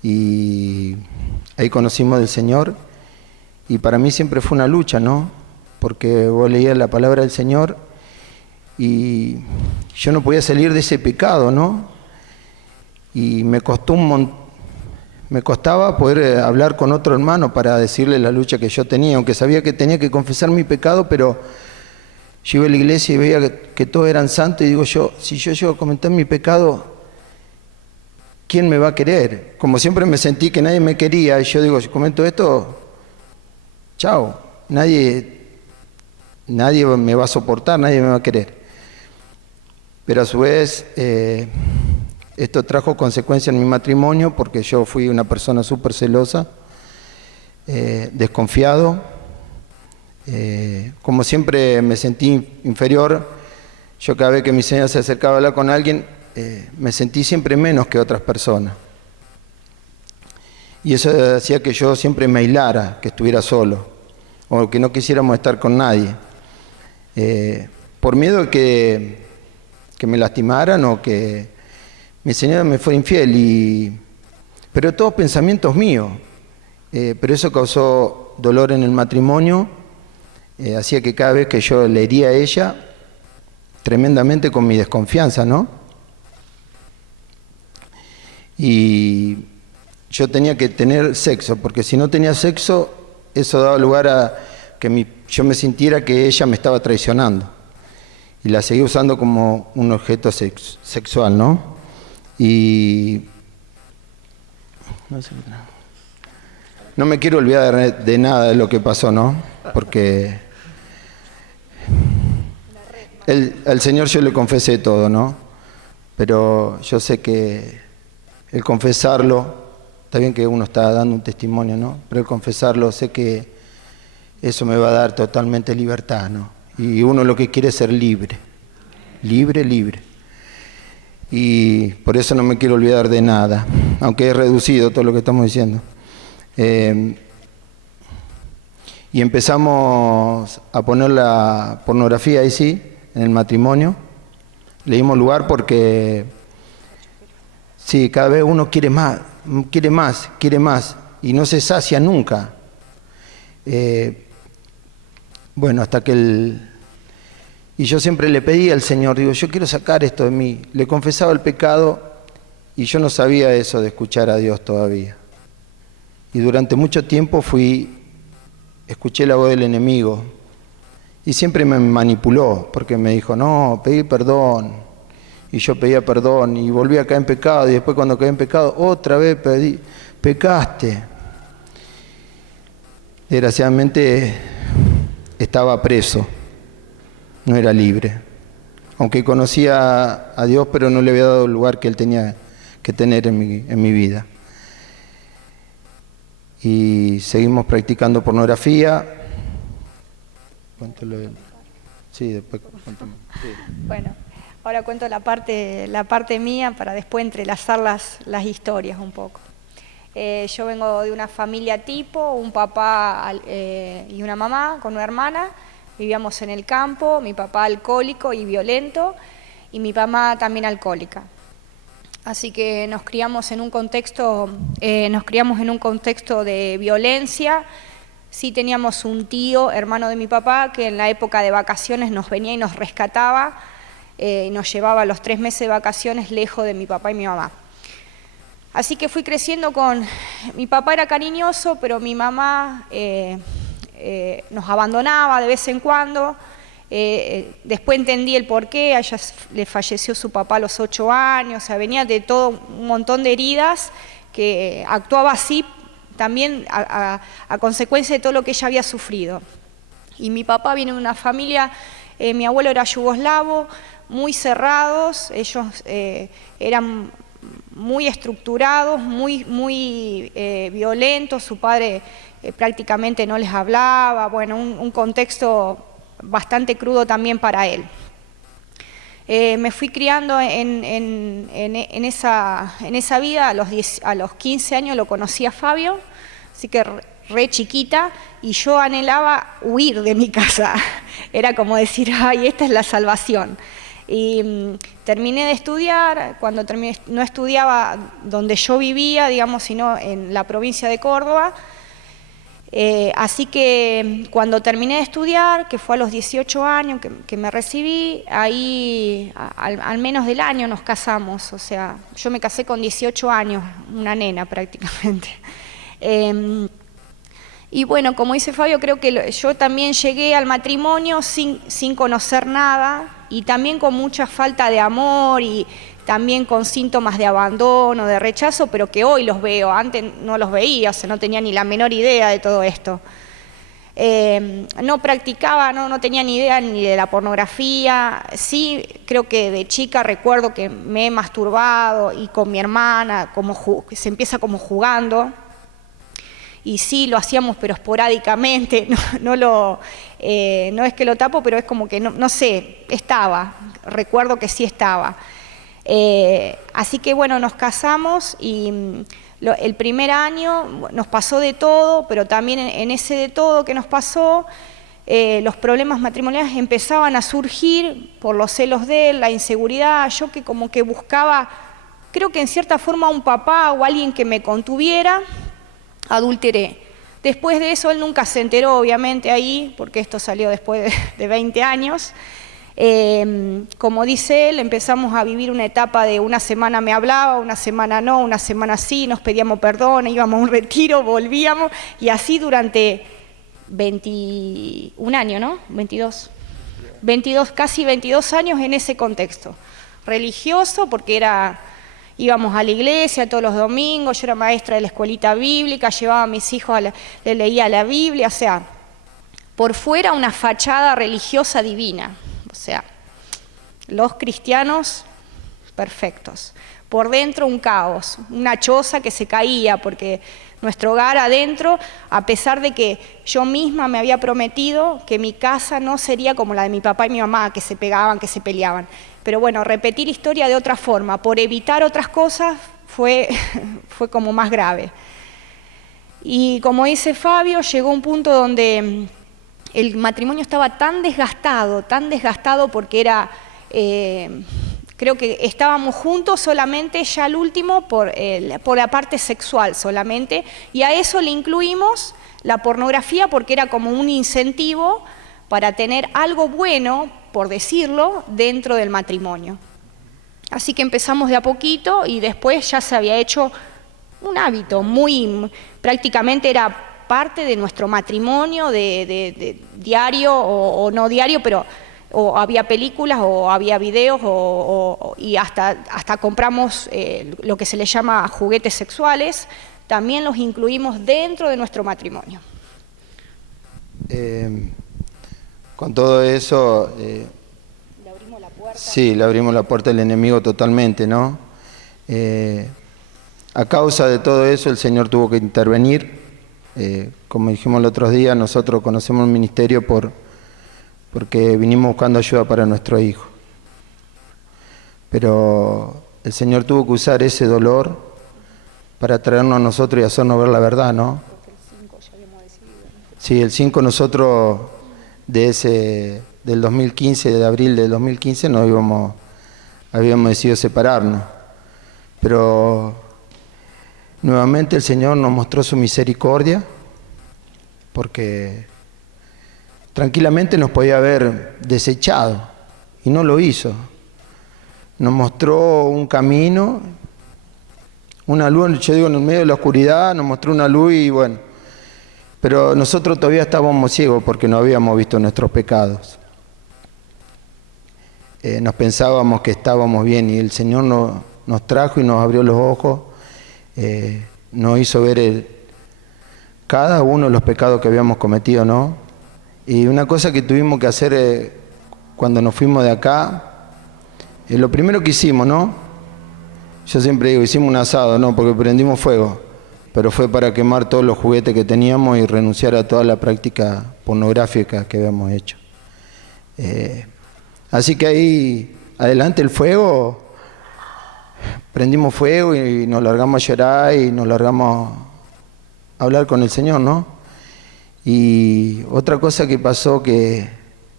y ahí conocimos del Señor. Y para mí siempre fue una lucha, ¿no? Porque vos leías la palabra del Señor y yo no podía salir de ese pecado, ¿no? Y me costaba poder hablar con otro hermano para decirle la lucha que yo tenía, aunque sabía que tenía que confesar mi pecado, pero yo iba a la iglesia y veía que todos eran santos y digo yo, si yo llego a comentar mi pecado, ¿quién me va a querer? Como siempre me sentí que nadie me quería, y yo digo, si comento esto, chao, nadie me va a soportar, nadie me va a querer. Pero a su vez, esto trajo consecuencias en mi matrimonio, porque yo fui una persona súper celosa, desconfiado. Como siempre me sentí inferior, yo cada vez que mi señora se acercaba a hablar con alguien, me sentí siempre menos que otras personas. Y eso hacía que yo siempre me aislara, que estuviera solo, o que no quisiéramos estar con nadie, por miedo de que me lastimaran o que mi señora me fue infiel, pero todos pensamientos míos. Pero eso causó dolor en el matrimonio, hacía que cada vez que yo le hería a ella, tremendamente con mi desconfianza, ¿no? Y yo tenía que tener sexo, porque si no tenía sexo, eso daba lugar a que yo me sintiera que ella me estaba traicionando. Y la seguí usando como un objeto sexual, ¿no? Y no me quiero olvidar de nada de lo que pasó, ¿no? Porque al Señor yo le confesé todo, ¿no? Pero yo sé que el confesarlo, está bien que uno está dando un testimonio, ¿no? Pero el confesarlo, sé que eso me va a dar totalmente libertad, ¿no? Y uno lo que quiere es ser libre, libre. Y por eso no me quiero olvidar de nada, aunque es reducido todo lo que estamos diciendo. Y empezamos a poner la pornografía ahí sí, en el matrimonio. Le dimos lugar porque Sí, cada vez uno quiere más, quiere más, quiere más, y no se sacia nunca. Bueno, hasta que y yo siempre le pedía al Señor, digo, yo quiero sacar esto de mí. Le confesaba el pecado y yo no sabía eso de escuchar a Dios todavía. Y durante mucho tiempo escuché la voz del enemigo y siempre me manipuló porque me dijo, no, pedí perdón. Y yo pedía perdón y volví a caer en pecado y después cuando caí en pecado otra vez pecaste. Desgraciadamente estaba preso, no era libre. Aunque conocía a Dios, pero no le había dado el lugar que Él tenía que tener en mi vida. Y seguimos practicando pornografía. Cuéntalo. Sí, después cuéntame. Sí. Bueno, ahora cuento la parte mía para después entrelazar las historias un poco. Yo vengo de una familia tipo, un papá y una mamá con una hermana. Vivíamos en el campo, mi papá alcohólico y violento y mi mamá también alcohólica. Así que nos criamos en un contexto de violencia. Sí teníamos un tío, hermano de mi papá, que en la época de vacaciones nos venía y nos rescataba y nos llevaba los 3 meses de vacaciones lejos de mi papá y mi mamá. Así que fui creciendo mi papá era cariñoso, pero mi mamá nos abandonaba de vez en cuando. Después entendí el porqué, a ella le falleció su papá a los 8 años, o sea, venía de todo un montón de heridas, que actuaba así también a consecuencia de todo lo que ella había sufrido. Y mi papá viene de una familia, mi abuelo era yugoslavo, muy cerrados, ellos eran muy estructurados, muy violentos, su padre prácticamente no les hablaba, bueno, un contexto bastante crudo también para él. Me fui criando en esa vida, a los 15 años lo conocí a Fabio, así que re chiquita, y yo anhelaba huir de mi casa, era como decir, ay, esta es la salvación. Y terminé de estudiar, cuando terminé, no estudiaba donde yo vivía, digamos, sino en la provincia de Córdoba. Así que cuando terminé de estudiar, que fue a los 18 años que me recibí, ahí al menos del año nos casamos, o sea, yo me casé con 18 años, una nena prácticamente. Y bueno, como dice Fabio, creo que yo también llegué al matrimonio sin conocer nada y también con mucha falta de amor y también con síntomas de abandono, de rechazo, pero que hoy los veo, antes no los veía, o sea, no tenía ni la menor idea de todo esto. No practicaba, no tenía ni idea ni de la pornografía. Sí, creo que de chica recuerdo que me he masturbado y con mi hermana, se empieza como jugando. Y sí, lo hacíamos, pero esporádicamente, no es que lo tapo, pero es como que, no sé, recuerdo que sí estaba. Así que bueno, nos casamos y el primer año nos pasó de todo, pero también en ese de todo que nos pasó, los problemas matrimoniales empezaban a surgir por los celos de él, la inseguridad, yo que como que buscaba, creo que en cierta forma un papá o alguien que me contuviera, adulteré. Después de eso él nunca se enteró, obviamente, ahí, porque esto salió después de 20 años. Como dice él, empezamos a vivir una etapa de una semana me hablaba, una semana no, una semana sí, nos pedíamos perdón, íbamos a un retiro, volvíamos, y así durante 21 años, ¿no? 22, casi 22 años en ese contexto. Religioso, porque íbamos a la iglesia todos los domingos, yo era maestra de la escuelita bíblica, llevaba a mis hijos, le leía la Biblia, o sea, por fuera una fachada religiosa divina, o sea, los cristianos perfectos. Por dentro un caos, una choza que se caía, porque nuestro hogar adentro, a pesar de que yo misma me había prometido que mi casa no sería como la de mi papá y mi mamá, que se pegaban, que se peleaban. Pero bueno, repetir historia de otra forma, por evitar otras cosas, fue como más grave. Y como dice Fabio, llegó un punto donde el matrimonio estaba tan desgastado porque era Creo que estábamos juntos solamente ya al último por la parte sexual solamente, y a eso le incluimos la pornografía porque era como un incentivo para tener algo bueno, por decirlo, dentro del matrimonio. Así que empezamos de a poquito y después ya se había hecho un hábito, prácticamente era parte de nuestro matrimonio, de diario o no diario, pero o había películas o había videos y hasta compramos lo que se le llama juguetes sexuales, también los incluimos dentro de nuestro matrimonio. Con todo eso, ¿Le abrimos la puerta? sí, le abrimos la puerta al enemigo totalmente, ¿no? A causa de todo eso, el Señor tuvo que intervenir. Como dijimos el otro día, nosotros conocemos el ministerio porque vinimos buscando ayuda para nuestro hijo. Pero el Señor tuvo que usar ese dolor para traernos a nosotros y hacernos ver la verdad, ¿no? Porque el 5 ya habíamos decidido, ¿no? Sí, el 5 nosotros del 2015, de abril del 2015, habíamos decidido separarnos. Pero nuevamente el Señor nos mostró su misericordia, porque tranquilamente nos podía haber desechado y no lo hizo. Nos mostró un camino, una luz, yo digo, en el medio de la oscuridad, nos mostró una luz y bueno, pero nosotros todavía estábamos ciegos porque no habíamos visto nuestros pecados. Nos pensábamos que estábamos bien y el Señor nos trajo y nos abrió los ojos, nos hizo ver cada uno de los pecados que habíamos cometido, ¿no? Y una cosa que tuvimos que hacer cuando nos fuimos de acá, lo primero que hicimos, ¿no? Yo siempre digo, hicimos un asado, ¿no? Porque prendimos fuego, pero fue para quemar todos los juguetes que teníamos y renunciar a toda la práctica pornográfica que habíamos hecho. Así que ahí, adelante el fuego, prendimos fuego y nos largamos a llorar y nos largamos a hablar con el Señor, ¿no? Y otra cosa que pasó, que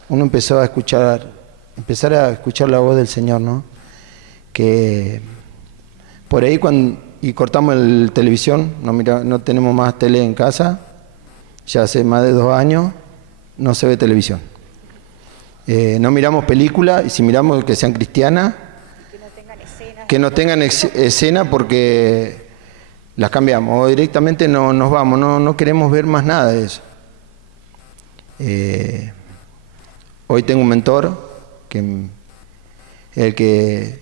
uno empezar a escuchar la voz del Señor, ¿no? Que por ahí y cortamos la televisión, no tenemos más tele en casa, ya hace más de 2 años, no se ve televisión. No miramos películas, y si miramos que sean cristianas, que no tengan escena porque las cambiamos, o directamente nos vamos, no queremos ver más nada de eso. Hoy tengo un mentor, el que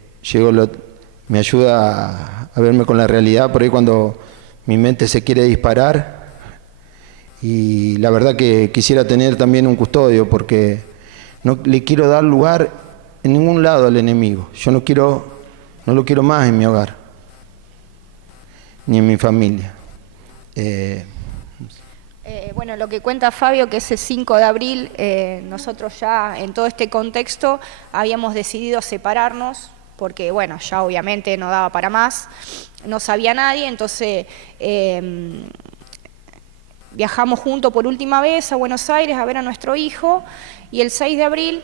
me ayuda a verme con la realidad, por ahí cuando mi mente se quiere disparar, y la verdad que quisiera tener también un custodio, porque no le quiero dar lugar en ningún lado al enemigo. Yo no lo quiero más en mi hogar, ni en mi familia. Bueno, lo que cuenta Fabio, que ese 5 de abril, nosotros ya en todo este contexto habíamos decidido separarnos, porque bueno, ya obviamente no daba para más, no sabía nadie, entonces viajamos juntos por última vez a Buenos Aires a ver a nuestro hijo, y el 6 de abril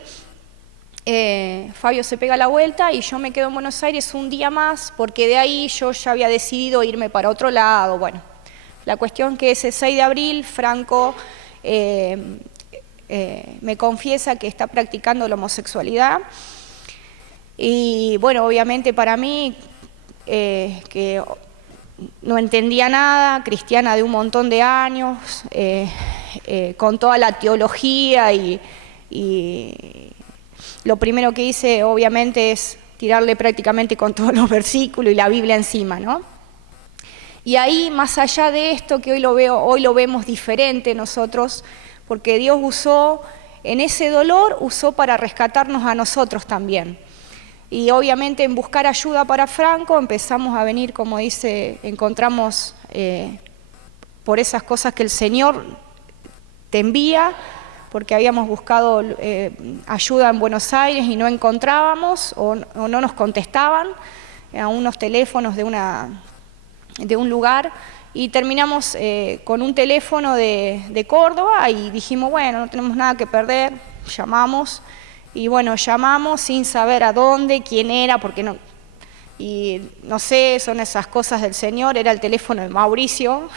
Fabio se pega la vuelta y yo me quedo en Buenos Aires un día más, porque de ahí yo ya había decidido irme para otro lado. Bueno, la cuestión que ese 6 de abril Franco me confiesa que está practicando la homosexualidad, y bueno, obviamente para mí, que no entendía nada, cristiana de un montón de años, con toda la teología, y lo primero que hice obviamente es tirarle prácticamente con todos los versículos y la Biblia encima, ¿no? Y ahí, más allá de esto, que hoy lo vemos diferente nosotros, porque Dios en ese dolor usó para rescatarnos a nosotros también. Y obviamente en buscar ayuda para Franco empezamos a venir, como dice, encontramos por esas cosas que el Señor te envía, porque habíamos buscado ayuda en Buenos Aires y no encontrábamos o no nos contestaban a unos teléfonos de un lugar, y terminamos con un teléfono de Córdoba y dijimos, bueno, no tenemos nada que perder, llamamos Y bueno, llamamos sin saber a dónde, quién era, porque no... Y no sé, son esas cosas del Señor, era el teléfono de Mauricio,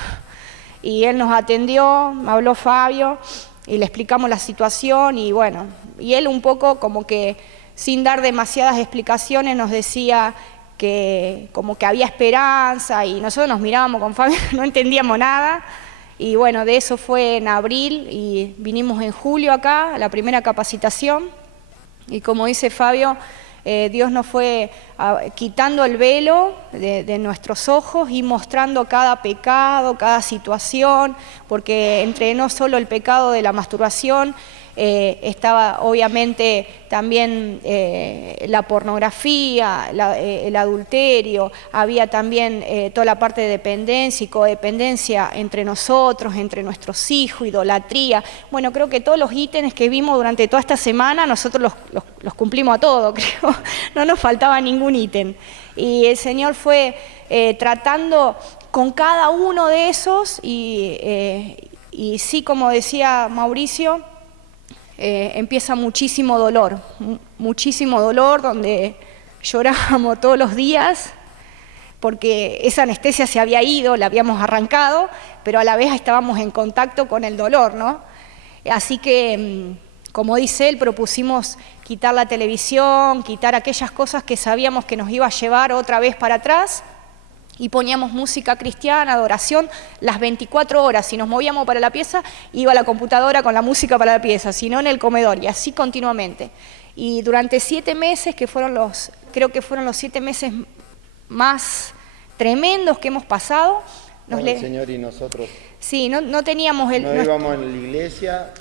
y él nos atendió, me habló Fabio, y le explicamos la situación, y bueno, y él un poco como que sin dar demasiadas explicaciones nos decía que como que había esperanza, y nosotros nos mirábamos con Fabio, no entendíamos nada, y bueno, de eso fue en abril, y vinimos en julio acá, a la primera capacitación, y como dice Fabio, Dios nos fue quitando el velo de nuestros ojos y mostrando cada pecado, cada situación, porque entre no solo el pecado de la masturbación, estaba obviamente también la pornografía, el adulterio, había también toda la parte de dependencia y codependencia entre nosotros, entre nuestros hijos, idolatría. Bueno, creo que todos los ítems que vimos durante toda esta semana, nosotros los cumplimos a todos, creo, no nos faltaba ningún ítem. Y el Señor fue tratando con cada uno de esos y sí, como decía Mauricio, empieza muchísimo dolor, donde llorábamos todos los días, porque esa anestesia se había ido, la habíamos arrancado, pero a la vez estábamos en contacto con el dolor, ¿no? Así que, como dice él, propusimos quitar la televisión, quitar aquellas cosas que sabíamos que nos iba a llevar otra vez para atrás, y poníamos música cristiana, adoración, las 24 horas. Si nos movíamos para la pieza, iba a la computadora con la música para la pieza, si no en el comedor, y así continuamente. Y durante 7 meses, creo que fueron los 7 meses más tremendos que hemos pasado. El Señor y nosotros. Sí, no teníamos No íbamos en la iglesia,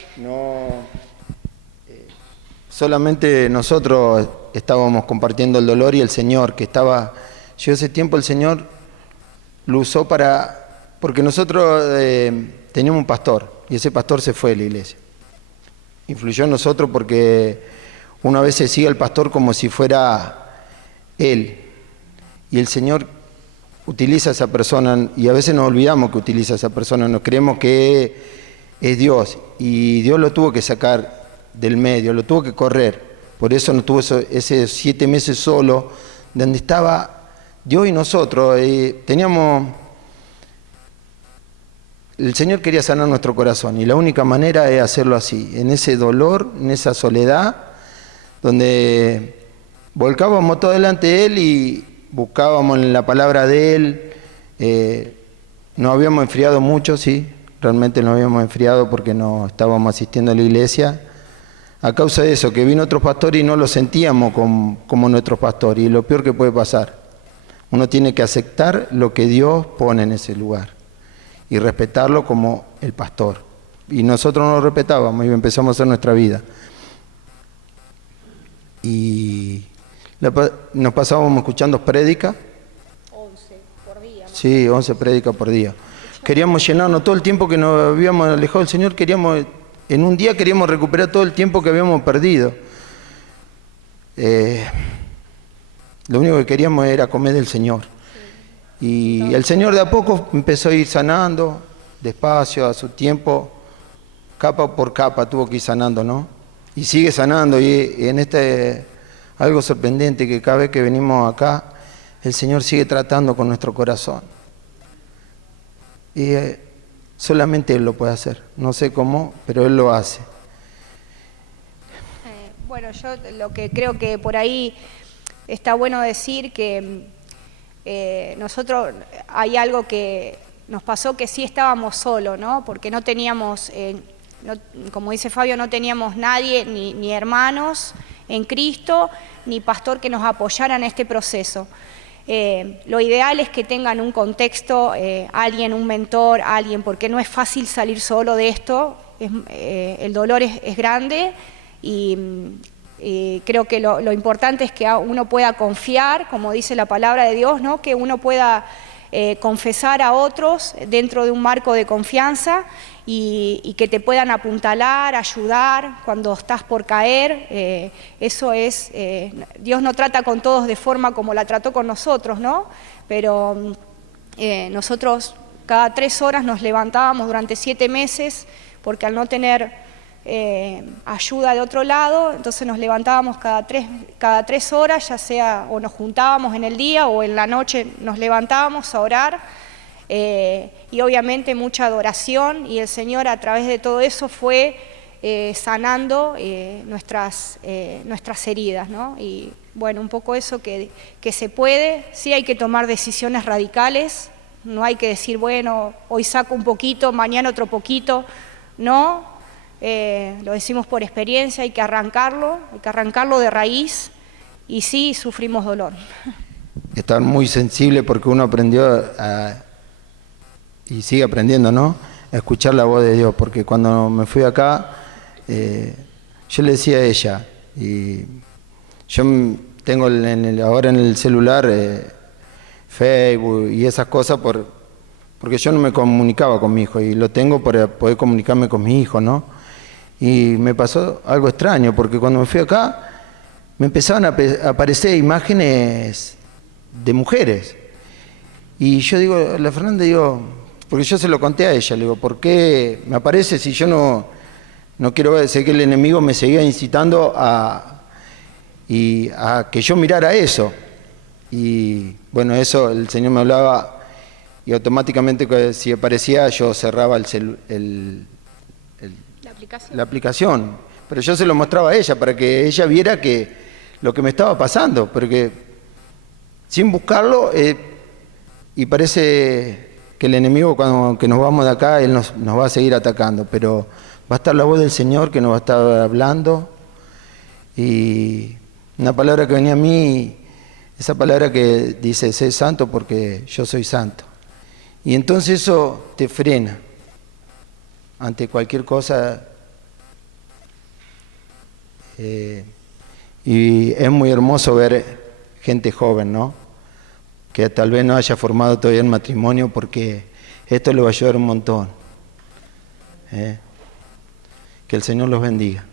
solamente nosotros estábamos compartiendo el dolor, y el Señor que estaba... Yo ese tiempo el Señor lo usó porque nosotros teníamos un pastor, y ese pastor se fue de la iglesia. Influyó en nosotros porque uno a veces sigue al pastor como si fuera él, y el Señor utiliza a esa persona, y a veces nos olvidamos que utiliza a esa persona, nos creemos que es Dios, y Dios lo tuvo que sacar del medio, lo tuvo que correr. Por eso no tuvo esos 7 meses solo, donde estaba Dios y nosotros. El Señor quería sanar nuestro corazón, y la única manera es hacerlo así, en ese dolor, en esa soledad, donde volcábamos todo delante de Él y buscábamos en la palabra de Él. Nos habíamos enfriado mucho, sí, realmente nos habíamos enfriado porque no estábamos asistiendo a la iglesia, a causa de eso, que vino otro pastor y no lo sentíamos como nuestro pastor, y lo peor que puede pasar. Uno tiene que aceptar lo que Dios pone en ese lugar y respetarlo como el pastor. Y nosotros no lo respetábamos y empezamos a hacer nuestra vida. Y nos pasábamos escuchando prédicas. 11 por día. Sí, 11 prédicas por día. Queríamos llenarnos todo el tiempo que nos habíamos alejado del Señor, en un día queríamos recuperar todo el tiempo que habíamos perdido. Lo único que queríamos era comer del Señor. Sí. Y el Señor de a poco empezó a ir sanando, despacio, a su tiempo, capa por capa tuvo que ir sanando, ¿no? Y sigue sanando, y en algo sorprendente, que cada vez que venimos acá, el Señor sigue tratando con nuestro corazón. Y solamente Él lo puede hacer. No sé cómo, pero Él lo hace. Bueno, yo lo que creo que por ahí está bueno decir que nosotros hay algo que nos pasó, que sí estábamos solos, ¿no? Porque no teníamos, como dice Fabio, no teníamos nadie, ni hermanos en Cristo, ni pastor que nos apoyara en este proceso. Lo ideal es que tengan un contexto, alguien, un mentor, alguien, porque no es fácil salir solo de esto, el dolor es grande, y creo que lo importante es que uno pueda confiar, como dice la palabra de Dios, ¿no? Que uno pueda confesar a otros dentro de un marco de confianza, y que te puedan apuntalar, ayudar cuando estás por caer. Eso es, Dios no trata con todos de forma como la trató con nosotros, ¿no? Pero nosotros cada 3 horas nos levantábamos durante 7 meses, porque al no tener ayuda de otro lado, entonces nos levantábamos cada tres horas, ya sea o nos juntábamos en el día o en la noche nos levantábamos a orar, y obviamente mucha adoración, y el Señor a través de todo eso fue sanando nuestras heridas, ¿no? Y bueno, un poco eso que se puede, sí hay que tomar decisiones radicales, no hay que decir, bueno, hoy saco un poquito, mañana otro poquito, no. Lo decimos por experiencia, hay que arrancarlo de raíz, y sí, sufrimos dolor. Estar muy sensible porque uno aprendió y sigue aprendiendo, ¿no? A escuchar la voz de Dios, porque cuando me fui acá, yo le decía a ella, y yo tengo ahora en el celular Facebook y esas cosas porque yo no me comunicaba con mi hijo, y lo tengo para poder comunicarme con mi hijo, ¿no? Y me pasó algo extraño, porque cuando me fui acá me empezaban a aparecer imágenes de mujeres. Y yo digo, la Fernanda, porque yo se lo conté a ella, le digo, ¿por qué me aparece si yo no quiero ver? Sé que el enemigo me seguía incitando a que yo mirara eso. Y bueno, eso el Señor me hablaba, y automáticamente si aparecía yo cerraba la aplicación, pero yo se lo mostraba a ella para que ella viera que lo que me estaba pasando, porque sin buscarlo, y parece que el enemigo cuando que nos vamos de acá, él nos va a seguir atacando, pero va a estar la voz del Señor que nos va a estar hablando, y una palabra que venía a mí, esa palabra que dice, sé santo porque yo soy santo, y entonces eso te frena ante cualquier cosa, y es muy hermoso ver gente joven, ¿no? Que tal vez no haya formado todavía el matrimonio, porque esto le va a ayudar un montón. Que el Señor los bendiga.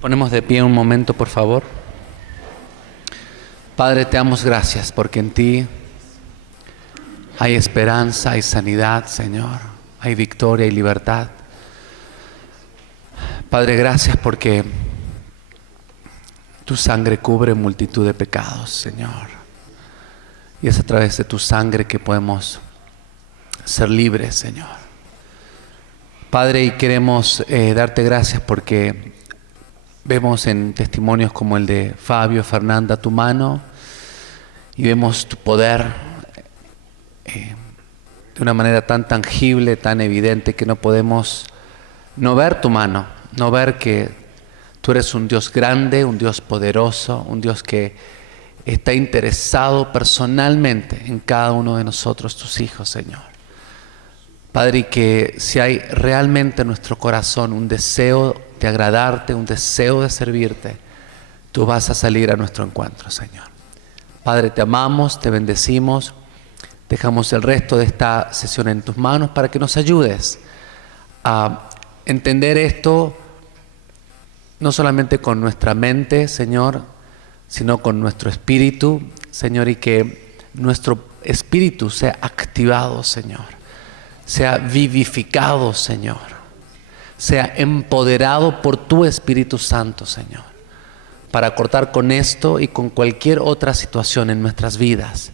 Ponemos de pie un momento, por favor. Padre, te damos gracias porque en ti hay esperanza, hay sanidad, Señor, hay victoria y libertad. Padre, gracias porque tu sangre cubre multitud de pecados, Señor. Y es a través de tu sangre que podemos ser libres, Señor. Padre, y queremos darte gracias porque vemos en testimonios como el de Fabio, Fernanda, tu mano, y vemos tu poder de una manera tan tangible, tan evidente, que no podemos no ver tu mano, no ver que tú eres un Dios grande, un Dios poderoso, un Dios que está interesado personalmente en cada uno de nosotros, tus hijos, Señor. Padre, y que si hay realmente en nuestro corazón un deseo de agradarte, un deseo de servirte, tú vas a salir a nuestro encuentro, Señor. Padre, te amamos, te bendecimos, dejamos el resto de esta sesión en tus manos para que nos ayudes a entender esto no solamente con nuestra mente, Señor, sino con nuestro espíritu, Señor, y que nuestro espíritu sea activado, Señor, sea vivificado, Señor, sea empoderado por tu Espíritu Santo, Señor, para cortar con esto y con cualquier otra situación en nuestras vidas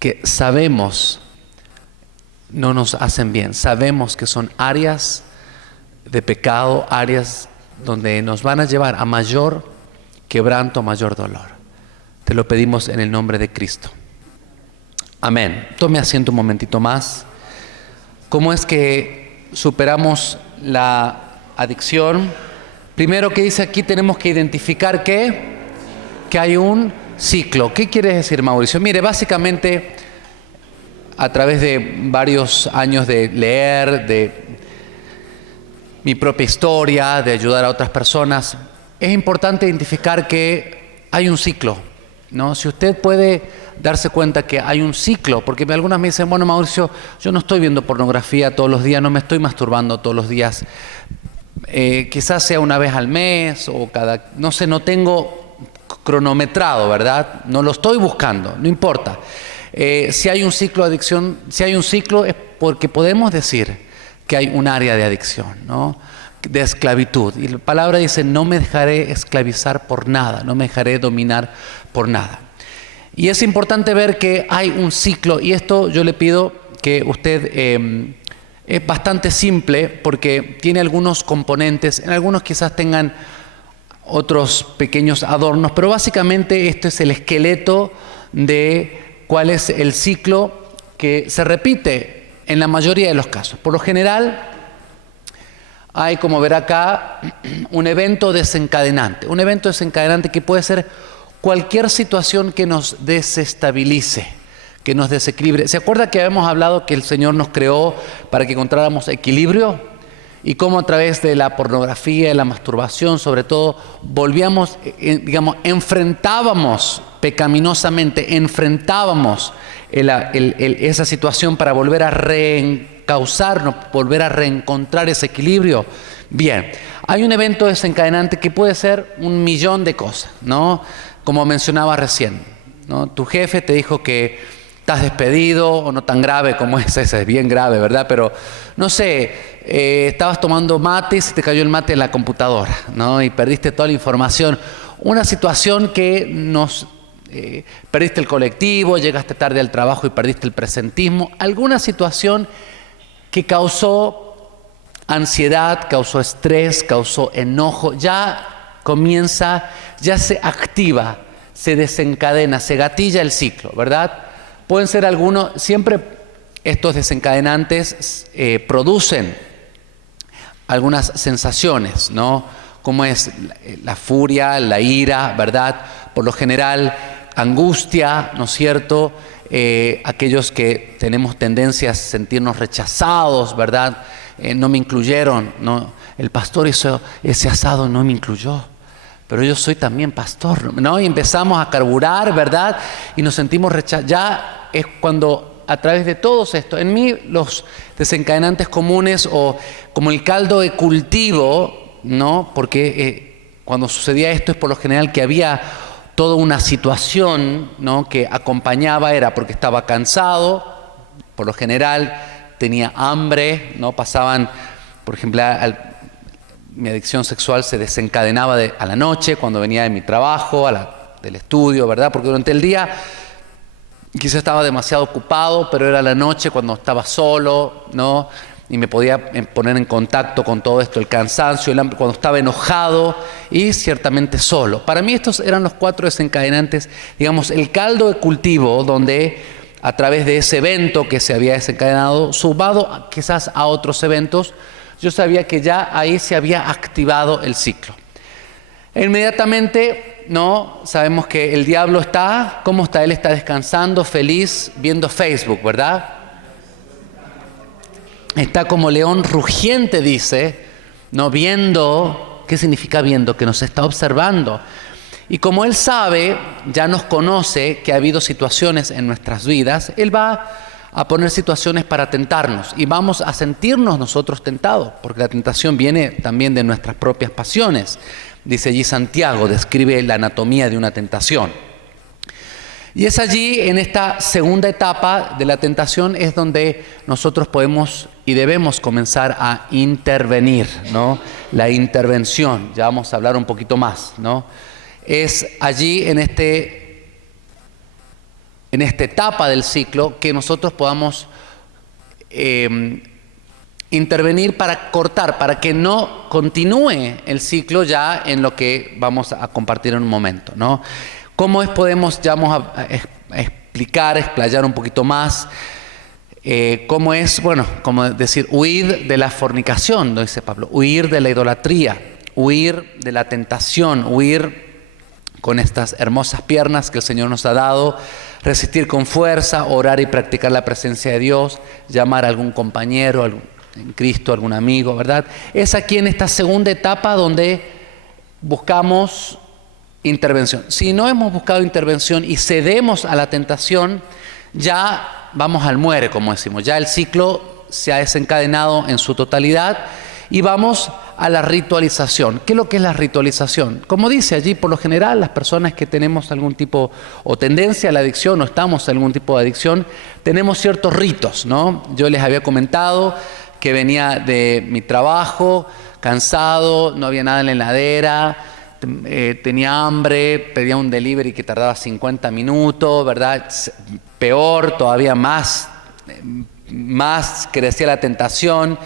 que sabemos no nos hacen bien. Sabemos que son áreas de pecado, áreas donde nos van a llevar a mayor quebranto, a mayor dolor. Te lo pedimos en el nombre de Cristo. Amén. Tome asiento un momentito más. ¿Cómo es que superamos la adicción? Primero, que dice aquí, tenemos que identificar que hay un ciclo. ¿Qué quiere decir, Mauricio? Mire, básicamente, a través de varios años de leer, de mi propia historia, de ayudar a otras personas, es importante identificar que hay un ciclo, ¿no? Si usted puede darse cuenta que hay un ciclo, porque algunas me dicen, bueno, Mauricio, yo no estoy viendo pornografía todos los días, no me estoy masturbando todos los días, quizás sea una vez al mes o cada, no sé, no tengo cronometrado, ¿verdad? No lo estoy buscando, no importa. Si hay un ciclo de adicción, si hay un ciclo es porque podemos decir que hay un área de adicción, ¿no? De esclavitud. Y la palabra dice, no me dejaré esclavizar por nada, no me dejaré dominar por nada. Y es importante ver que hay un ciclo, y esto yo le pido que usted, es bastante simple porque tiene algunos componentes, en algunos quizás tengan otros pequeños adornos, pero básicamente esto es el esqueleto de cuál es el ciclo que se repite en la mayoría de los casos. Por lo general, hay, como verá acá, un evento desencadenante. Un evento desencadenante que puede ser cualquier situación que nos desestabilice, que nos desequilibre. ¿Se acuerda que habíamos hablado que el Señor nos creó para que encontráramos equilibrio? Y cómo a través de la pornografía, de la masturbación, sobre todo, volvíamos, enfrentábamos pecaminosamente, esa situación para volver a reencauzarnos, volver a reencontrar ese equilibrio. Bien, hay un evento desencadenante que puede ser 1.000.000 de cosas, ¿no? Como mencionaba recién, ¿no? Tu jefe te dijo que estás despedido, o no tan grave como ese es bien grave, ¿verdad? Pero, no sé, estabas tomando mate y se te cayó el mate en la computadora, ¿no? Y perdiste toda la información. Una situación que perdiste el colectivo, llegaste tarde al trabajo y perdiste el presentismo. Alguna situación que causó ansiedad, causó estrés, causó enojo, ya se activa, se desencadena, se gatilla el ciclo, ¿verdad? Pueden ser algunos, siempre estos desencadenantes producen algunas sensaciones, ¿no? Como es la furia, la ira, ¿verdad? Por lo general, angustia, ¿no es cierto? Aquellos que tenemos tendencia a sentirnos rechazados, ¿verdad? No me incluyeron, ¿no? El pastor hizo ese asado, no me incluyó. Pero yo soy también pastor, ¿no? Y empezamos a carburar, ¿verdad? Y nos sentimos rechazados. Ya es cuando, a través de todos esto, en mí los desencadenantes comunes, o como el caldo de cultivo, ¿no? Porque cuando sucedía esto es por lo general que había toda una situación, ¿no? Que acompañaba, era porque estaba cansado, por lo general tenía hambre, ¿no? Pasaban, por ejemplo, mi adicción sexual se desencadenaba a la noche, cuando venía de mi trabajo, del estudio, ¿verdad? Porque durante el día quizás estaba demasiado ocupado, pero era la noche cuando estaba solo, ¿no? Y me podía poner en contacto con todo esto, el cansancio, el hambre, cuando estaba enojado y ciertamente solo. Para mí estos eran los 4 desencadenantes, digamos, el caldo de cultivo donde a través de ese evento que se había desencadenado, sumado quizás a otros eventos, yo sabía que ya ahí se había activado el ciclo. Inmediatamente, ¿no? Sabemos que el diablo está, ¿cómo está? Él está descansando, feliz, viendo Facebook, ¿verdad? Está como león rugiente, dice, ¿no? Viendo, ¿qué significa viendo? Que nos está observando. Y como Él sabe, ya nos conoce que ha habido situaciones en nuestras vidas, Él va a poner situaciones para tentarnos y vamos a sentirnos nosotros tentados, porque la tentación viene también de nuestras propias pasiones. Dice allí Santiago, describe la anatomía de una tentación. Y es allí, en esta segunda etapa de la tentación, es donde nosotros podemos y debemos comenzar a intervenir, ¿no? La intervención, ya vamos a hablar un poquito más, ¿no? Es allí, en esta etapa del ciclo, que nosotros podamos intervenir para cortar, para que no continúe el ciclo ya en lo que vamos a compartir en un momento, ¿no? ¿Cómo podemos, ya vamos a explicar, explayar un poquito más, cómo es, bueno, como decir, huir de la fornicación, ¿no? Dice Pablo, huir de la idolatría, huir de la tentación, huir con estas hermosas piernas que el Señor nos ha dado, resistir con fuerza, orar y practicar la presencia de Dios, llamar a algún compañero, en Cristo, algún amigo, ¿verdad? Es aquí en esta segunda etapa donde buscamos intervención. Si no hemos buscado intervención y cedemos a la tentación, ya vamos al muere, como decimos. Ya el ciclo se ha desencadenado en su totalidad y vamos a la ritualización. ¿Qué es lo que es la ritualización? Como dice allí, por lo general, las personas que tenemos algún tipo o tendencia a la adicción o estamos en algún tipo de adicción, tenemos ciertos ritos, ¿no? Yo les había comentado que venía de mi trabajo, cansado, no había nada en la heladera, tenía hambre, pedía un delivery que tardaba 50 minutos, ¿verdad? Peor, todavía más crecía la tentación.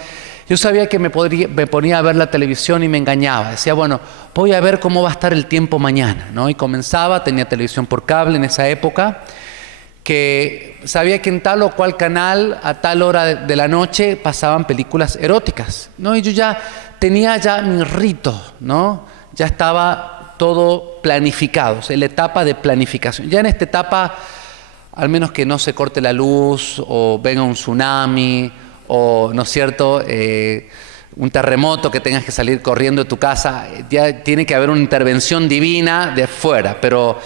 Yo sabía que me ponía a ver la televisión y me engañaba. Decía, bueno, voy a ver cómo va a estar el tiempo mañana, ¿no? Y comenzaba, tenía televisión por cable en esa época, que sabía que en tal o cual canal, a tal hora de la noche, pasaban películas eróticas, ¿no? Y yo ya tenía mi rito, ¿no? Ya estaba todo planificado, o sea, la etapa de planificación. Ya en esta etapa, al menos que no se corte la luz, o venga un tsunami, o, ¿no es cierto?, un terremoto que tengas que salir corriendo de tu casa, ya tiene que haber una intervención divina de afuera. Pero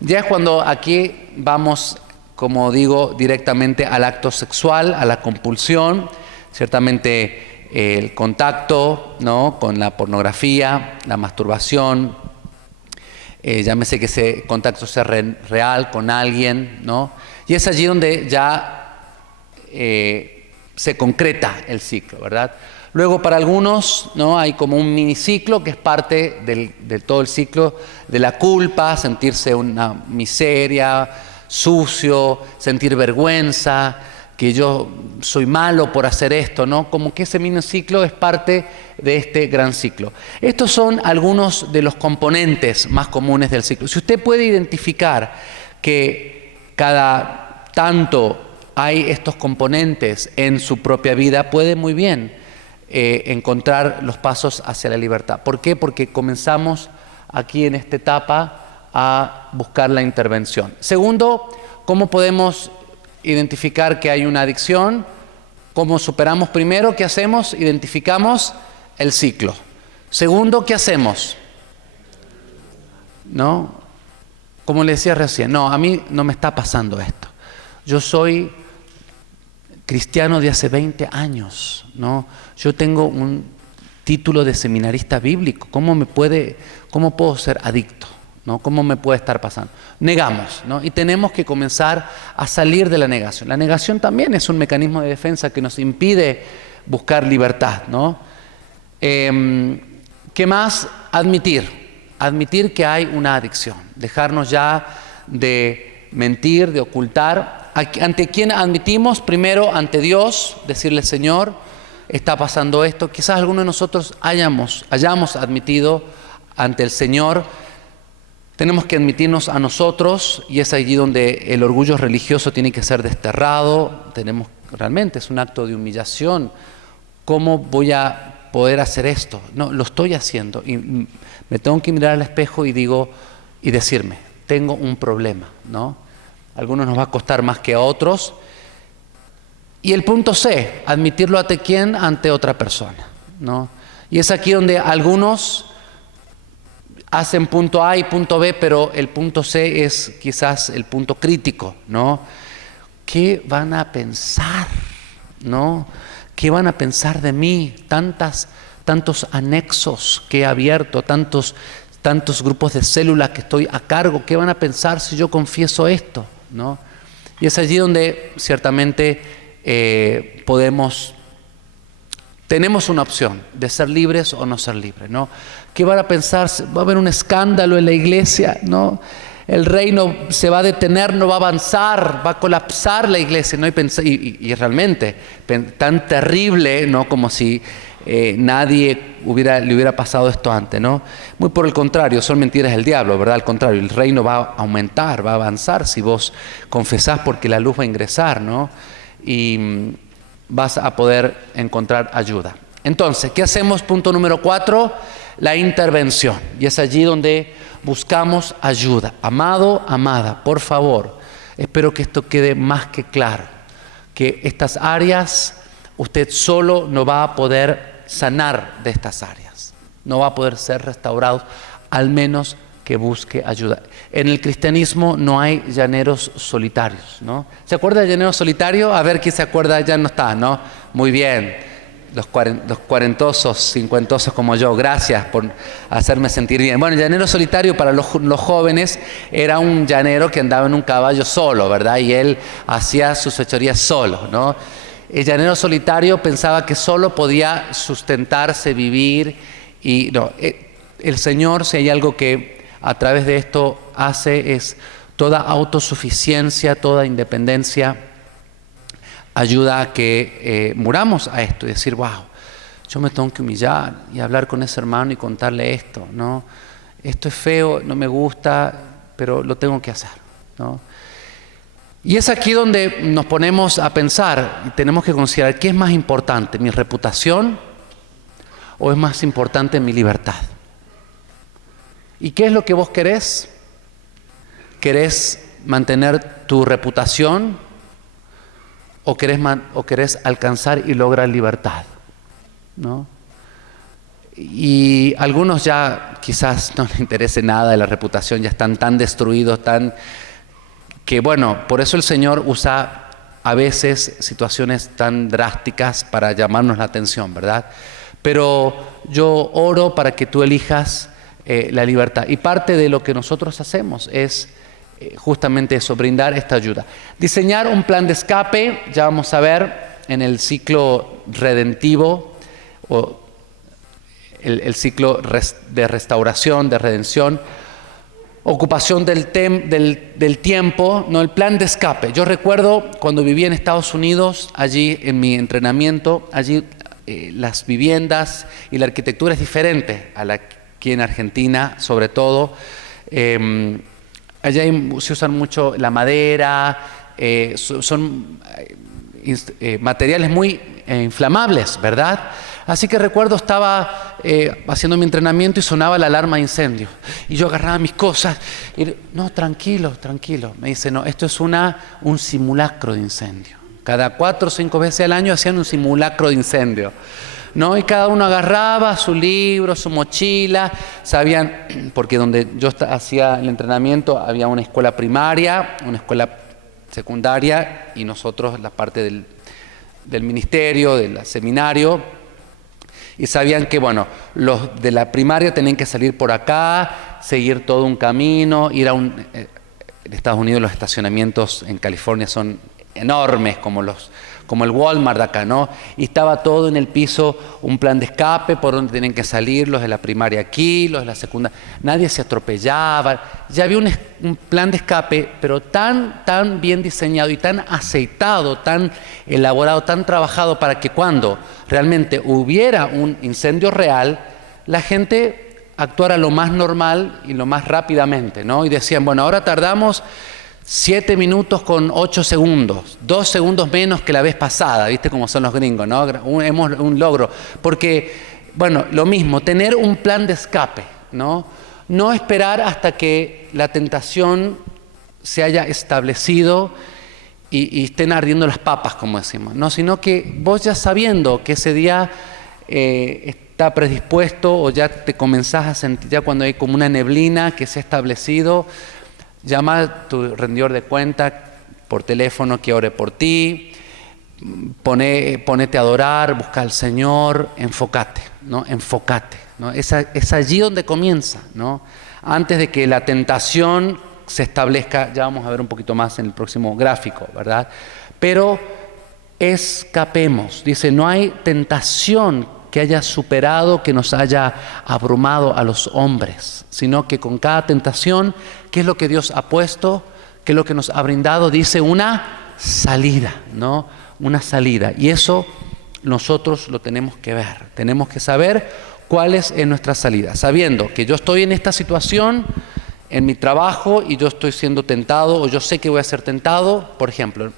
ya es cuando aquí vamos, como digo, directamente al acto sexual, a la compulsión, ciertamente el contacto, ¿no?, con la pornografía, la masturbación, llámese que ese contacto sea real con alguien, ¿no? Y es allí donde ya se concreta el ciclo, ¿verdad? Luego para algunos, ¿no?, hay como un miniciclo que es parte de todo el ciclo de la culpa, sentirse una miseria, sucio, sentir vergüenza, que yo soy malo por hacer esto, ¿no? Como que ese miniciclo es parte de este gran ciclo. Estos son algunos de los componentes más comunes del ciclo. Si usted puede identificar que cada tanto hay estos componentes en su propia vida, puede muy bien encontrar los pasos hacia la libertad. ¿Por qué? Porque comenzamos aquí en esta etapa a buscar la intervención. Segundo, ¿cómo podemos identificar que hay una adicción? ¿Cómo superamos? Primero, ¿qué hacemos? Identificamos el ciclo. Segundo, ¿qué hacemos? ¿No? Como le decía recién, no, a mí no me está pasando esto. Yo soy cristiano de hace 20 años, ¿no? Yo tengo un título de seminarista bíblico. ¿Cómo puedo ser adicto? ¿No? ¿Cómo me puede estar pasando? Negamos, ¿no? Y tenemos que comenzar a salir de la negación. La negación también es un mecanismo de defensa que nos impide buscar libertad, ¿no? ¿Qué más? Admitir que hay una adicción. Dejarnos ya de mentir, de ocultar. ¿Ante quién admitimos? Primero ante Dios, decirle, Señor, está pasando esto. Quizás alguno de nosotros hayamos admitido ante el Señor. Tenemos que admitirnos a nosotros, y es allí donde el orgullo religioso tiene que ser desterrado. Realmente es un acto de humillación. ¿Cómo voy a poder hacer esto? No, lo estoy haciendo, y me tengo que mirar al espejo y decirme, tengo un problema, ¿no? A algunos nos va a costar más que a otros. Y el punto C, admitirlo ante quién, ante otra persona, ¿no? Y es aquí donde algunos hacen punto A y punto B, pero el punto C es quizás el punto crítico, ¿no? ¿Qué van a pensar? ¿No? ¿Qué van a pensar de mí? Tantos anexos que he abierto, tantos grupos de células que estoy a cargo. ¿Qué van a pensar si yo confieso esto? ¿No? Y es allí donde ciertamente tenemos una opción de ser libres o no ser libres, ¿no? ¿Qué van a pensar? ¿Va a haber un escándalo en la iglesia? ¿No? El reino se va a detener, no va a avanzar, va a colapsar la iglesia, ¿no? Y realmente tan terrible, ¿no? Como si nadie le hubiera pasado esto antes, ¿no? Muy por el contrario, son mentiras del diablo, ¿verdad? Al contrario, el reino va a aumentar, va a avanzar si vos confesás, porque la luz va a ingresar, ¿no? Y vas a poder encontrar ayuda. Entonces, ¿qué hacemos? Punto número 4, la intervención. Y es allí donde buscamos ayuda. Amado, amada, por favor, espero que esto quede más que claro, que estas áreas usted solo no va a poder sanar de estas áreas, no va a poder ser restaurado, al menos que busque ayuda. En el cristianismo no hay llaneros solitarios, ¿no? ¿Se acuerda del llanero solitario? A ver quién se acuerda, ya no está, ¿no? Muy bien. los cuarentosos, cincuentosos como yo, gracias por hacerme sentir bien. Bueno, el llanero solitario para los jóvenes era un llanero que andaba en un caballo solo, ¿verdad? Y él hacía sus fechorías solo, ¿no? El llanero solitario pensaba que solo podía sustentarse, vivir, y no, el Señor, si hay algo que a través de esto hace, es toda autosuficiencia, toda independencia, ayuda a que muramos a esto y decir, wow, yo me tengo que humillar y hablar con ese hermano y contarle esto, ¿no? Esto es feo, no me gusta, pero lo tengo que hacer, ¿no? Y es aquí donde nos ponemos a pensar y tenemos que considerar qué es más importante, mi reputación o es más importante mi libertad. ¿Y qué es lo que vos querés? ¿Querés mantener tu reputación o querés alcanzar y lograr libertad? ¿No? Y algunos ya quizás no les interese nada de la reputación, ya están tan destruidos, que bueno, por eso el Señor usa a veces situaciones tan drásticas para llamarnos la atención, ¿verdad? Pero yo oro para que tú elijas la libertad. Y parte de lo que nosotros hacemos es justamente eso, brindar esta ayuda. Diseñar un plan de escape, ya vamos a ver en el ciclo redentivo, o el ciclo de restauración, de redención, ocupación del tiempo, no, el plan de escape. Yo recuerdo cuando viví en Estados Unidos, allí en mi entrenamiento, allí las viviendas y la arquitectura es diferente a la aquí en Argentina, sobre todo. Allá se usan mucho la madera, son materiales muy inflamables, ¿verdad? Así que recuerdo estaba haciendo mi entrenamiento y sonaba la alarma de incendio. Y yo agarraba mis cosas y no, tranquilo, tranquilo. Me dice, no, esto es un simulacro de incendio. Cada 4 o 5 veces al año hacían un simulacro de incendio, ¿no? Y cada uno agarraba su libro, su mochila, sabían, porque donde yo hacía el entrenamiento había una escuela primaria, una escuela secundaria y nosotros la parte del ministerio, del seminario. Y sabían que, bueno, los de la primaria tenían que salir por acá, seguir todo un camino, ir a en Estados Unidos los estacionamientos en California son enormes, como el Walmart de acá, ¿no? Y estaba todo en el piso, un plan de escape por donde tenían que salir los de la primaria aquí, los de la secundaria. Nadie se atropellaba. Ya había un plan de escape, pero tan bien diseñado y tan aceitado, tan elaborado, tan trabajado para que cuando realmente hubiera un incendio real, la gente actuara lo más normal y lo más rápidamente, ¿no? Y decían, bueno, ahora tardamos 7 minutos con 8 segundos, 2 segundos menos que la vez pasada, ¿viste cómo son los gringos, no? Hemos un logro, porque, bueno, lo mismo, tener un plan de escape, ¿no? No esperar hasta que la tentación se haya establecido y estén ardiendo las papas, como decimos, ¿no? Sino que vos ya sabiendo que ese día está predispuesto o ya te comenzás a sentir, ya cuando hay como una neblina que se ha establecido, llama a tu rendidor de cuenta por teléfono que ore por ti, ponete a adorar, busca al Señor, enfócate, ¿no? Enfócate, ¿no? Es allí donde comienza, ¿no? Antes de que la tentación se establezca, ya vamos a ver un poquito más en el próximo gráfico, ¿verdad? Pero escapemos, dice, no hay tentación que haya superado, que nos haya abrumado a los hombres, sino que con cada tentación, ¿qué es lo que Dios ha puesto? ¿Qué es lo que nos ha brindado? Dice una salida, ¿no? Una salida. Y eso nosotros lo tenemos que ver. Tenemos que saber cuál es nuestra salida. Sabiendo que yo estoy en esta situación, en mi trabajo, y yo estoy siendo tentado, o yo sé que voy a ser tentado. Por ejemplo,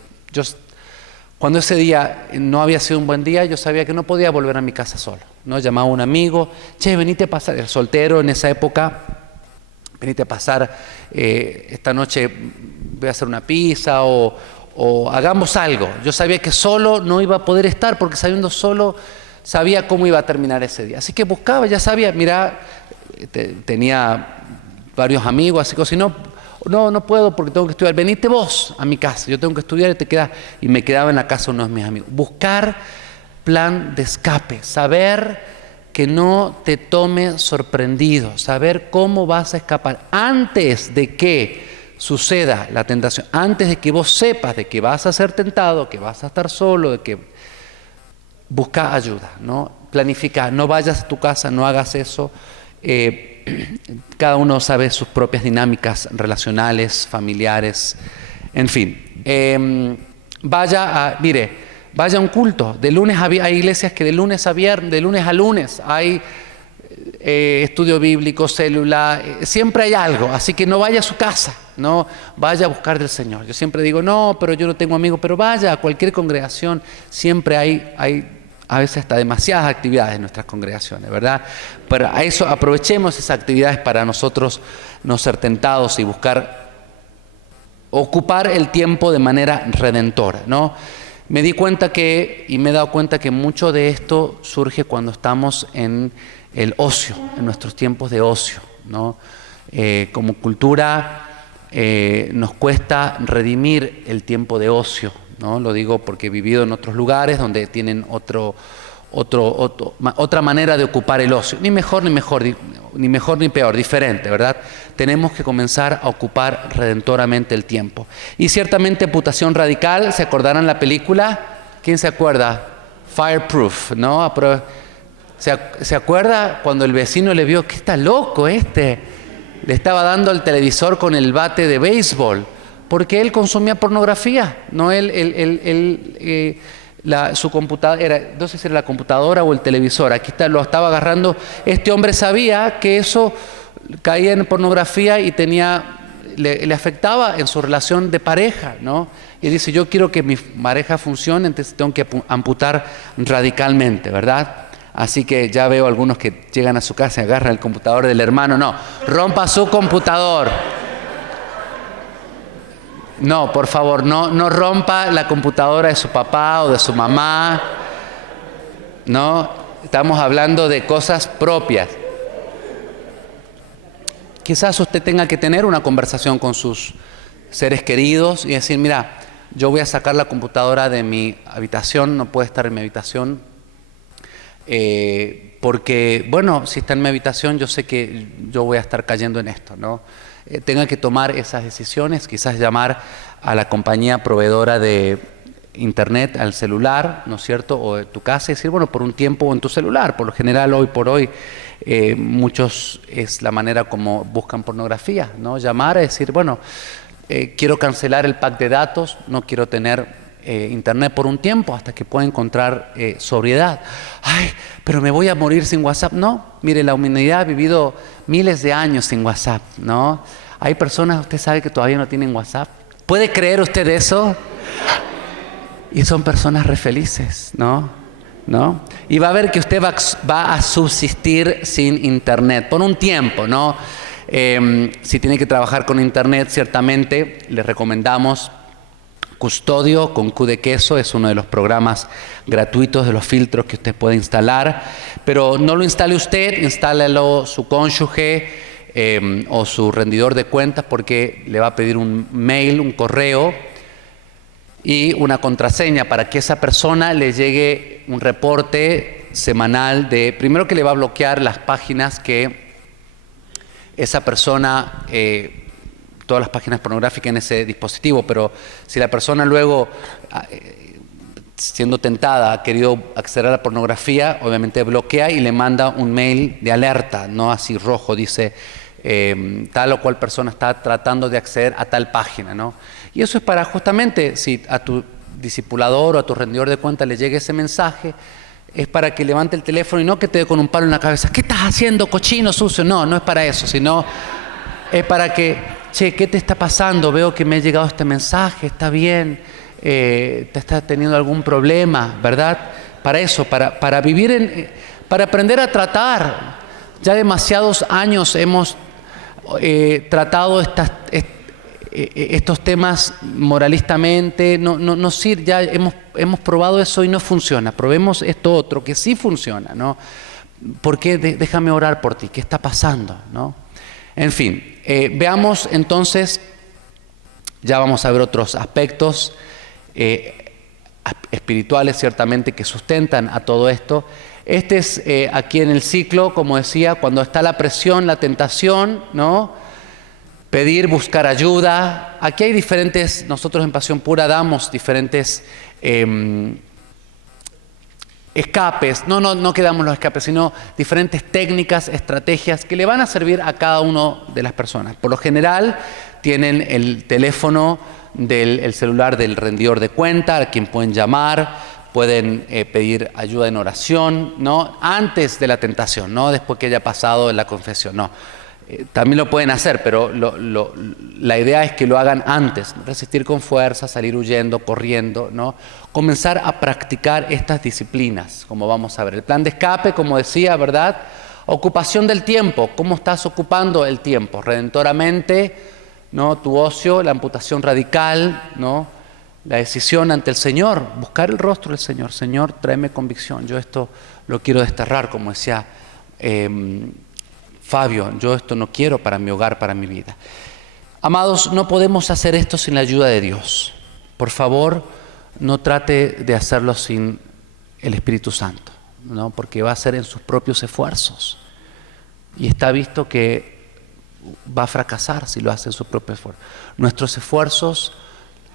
cuando ese día no había sido un buen día, yo sabía que no podía volver a mi casa solo, ¿no? Llamaba a un amigo, che, venite a pasar, el soltero en esa época, venite a pasar, esta noche voy a hacer una pizza o hagamos algo. Yo sabía que solo no iba a poder estar porque sabiendo solo, sabía cómo iba a terminar ese día. Así que buscaba, ya sabía, mira, tenía varios amigos, así que si no puedo porque tengo que estudiar. Venite vos a mi casa, yo tengo que estudiar y me quedaba en la casa de uno de mis amigos. Buscar plan de escape, saber que no te tome sorprendido, saber cómo vas a escapar antes de que suceda la tentación, antes de que vos sepas de que vas a ser tentado, que vas a estar solo, de que busca ayuda, ¿no? Planifica, no vayas a tu casa, no hagas eso. Cada uno sabe sus propias dinámicas relacionales, familiares, en fin. Vaya a un culto. Hay iglesias que de lunes a viernes, de lunes a lunes, hay estudio bíblico, célula, siempre hay algo, así que no vaya a su casa, no vaya a buscar del Señor. Yo siempre digo, no, pero yo no tengo amigos, pero vaya a cualquier congregación, siempre hay a veces hasta demasiadas actividades en nuestras congregaciones, ¿verdad? Pero a eso aprovechemos esas actividades para nosotros no ser tentados y buscar ocupar el tiempo de manera redentora, ¿no? Me he dado cuenta que mucho de esto surge cuando estamos en el ocio, en nuestros tiempos de ocio, ¿no? Como cultura nos cuesta redimir el tiempo de ocio, ¿no? Lo digo porque he vivido en otros lugares donde tienen otra manera de ocupar el ocio. Ni mejor ni peor, diferente, ¿verdad? Tenemos que comenzar a ocupar redentoramente el tiempo. Y ciertamente amputación radical, ¿se acordarán la película? ¿Quién se acuerda? Fireproof, ¿no? ¿Se acuerda cuando el vecino le vio que está loco este? Le estaba dando al televisor con el bate de béisbol, porque él consumía pornografía, ¿no? Su computadora, no sé si era la computadora o el televisor, lo estaba agarrando. Este hombre sabía que eso caía en pornografía y le afectaba en su relación de pareja, ¿no? Y dice, yo quiero que mi pareja funcione, entonces tengo que amputar radicalmente, ¿verdad? Así que ya veo algunos que llegan a su casa y agarran el computador del hermano. No, rompa su computador. No, por favor, no rompa la computadora de su papá o de su mamá. No, estamos hablando de cosas propias. Quizás usted tenga que tener una conversación con sus seres queridos y decir, mira, yo voy a sacar la computadora de mi habitación, no puede estar en mi habitación, porque, bueno, si está en mi habitación, yo sé que yo voy a estar cayendo en esto, ¿no? Tenga que tomar esas decisiones, quizás llamar a la compañía proveedora de internet, al celular, ¿no es cierto? O de tu casa y decir, bueno, por un tiempo en tu celular. Por lo general, hoy por hoy, muchos es la manera como buscan pornografía, ¿no? Llamar a decir, bueno, quiero cancelar el pack de datos, no quiero tener internet por un tiempo hasta que pueda encontrar sobriedad. Ay, pero me voy a morir sin WhatsApp. No, mire, la humanidad ha vivido miles de años sin WhatsApp, ¿no? Hay personas, usted sabe, que todavía no tienen WhatsApp. ¿Puede creer usted eso? Y son personas re felices, ¿no? Y va a ver que usted va a subsistir sin internet por un tiempo, ¿no? Si tiene que trabajar con internet, ciertamente le recomendamos Custodio con Q de queso. Es uno de los programas gratuitos de los filtros que usted puede instalar, pero no lo instale usted, instálelo su cónyuge o su rendidor de cuentas, porque le va a pedir un mail, un correo y una contraseña para que esa persona le llegue un reporte semanal primero que le va a bloquear las páginas que esa persona todas las páginas pornográficas en ese dispositivo, pero si la persona luego, siendo tentada, ha querido acceder a la pornografía, obviamente bloquea y le manda un mail de alerta, no así rojo, dice tal o cual persona está tratando de acceder a tal página, ¿no? Y eso es para justamente, si a tu discipulador o a tu rendidor de cuentas le llegue ese mensaje, es para que levante el teléfono y no que te dé con un palo en la cabeza. ¿Qué estás haciendo, cochino, sucio? No es para eso, sino es para que... Che, ¿qué te está pasando? Veo que me ha llegado este mensaje, está bien, te está teniendo algún problema, ¿verdad? Para eso, para vivir para aprender a tratar. Ya demasiados años hemos tratado estos temas moralistamente, no sirve, ya hemos probado eso y no funciona. Probemos esto otro que sí funciona, ¿no? ¿Por qué? Déjame orar por ti, ¿qué está pasando, no? En fin. Veamos entonces, ya vamos a ver otros aspectos. espirituales ciertamente que sustentan a todo esto. Este es aquí en el ciclo, como decía, cuando está la presión, la tentación, ¿no? Pedir, buscar ayuda. Aquí hay diferentes, nosotros en Pasión Pura damos diferentes escapes, no que damos los escapes, sino diferentes técnicas, estrategias que le van a servir a cada una de las personas. Por lo general, tienen el teléfono el celular del rendidor de cuenta, a quien pueden llamar, pueden pedir ayuda en oración, ¿no? Antes de la tentación, no después que haya pasado en la confesión, no. También lo pueden hacer, pero la idea es que lo hagan antes. Resistir con fuerza, salir huyendo, corriendo, ¿no? Comenzar a practicar estas disciplinas, como vamos a ver. El plan de escape, como decía, ¿verdad? Ocupación del tiempo. ¿Cómo estás ocupando el tiempo? Redentoramente, ¿no? Tu ocio, la amputación radical, ¿no? La decisión ante el Señor, buscar el rostro del Señor. Señor, tráeme convicción. Yo esto lo quiero desterrar, como decía Fabio. Yo esto no quiero para mi hogar, para mi vida. Amados, no podemos hacer esto sin la ayuda de Dios. Por favor, no trate de hacerlo sin el Espíritu Santo, ¿no? Porque va a ser en sus propios esfuerzos. Y está visto que va a fracasar si lo hace en sus propios esfuerzos. Nuestros esfuerzos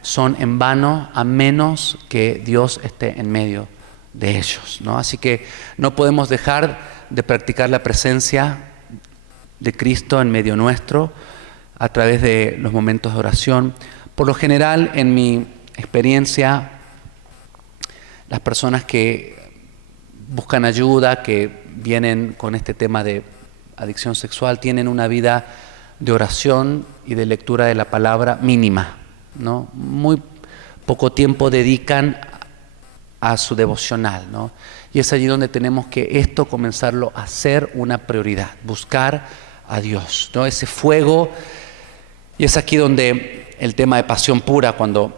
son en vano a menos que Dios esté en medio de ellos, ¿no? Así que no podemos dejar de practicar la presencia de Cristo en medio nuestro a través de los momentos de oración. Por lo general, en mi experiencia, las personas que buscan ayuda, que vienen con este tema de adicción sexual, tienen una vida de oración y de lectura de la palabra mínima, ¿no? Muy poco tiempo dedican a su devocional, ¿no? Y es allí donde tenemos que comenzarlo a ser una prioridad, buscar a Dios, ¿no? Ese fuego. Y es aquí donde el tema de Pasión Pura, cuando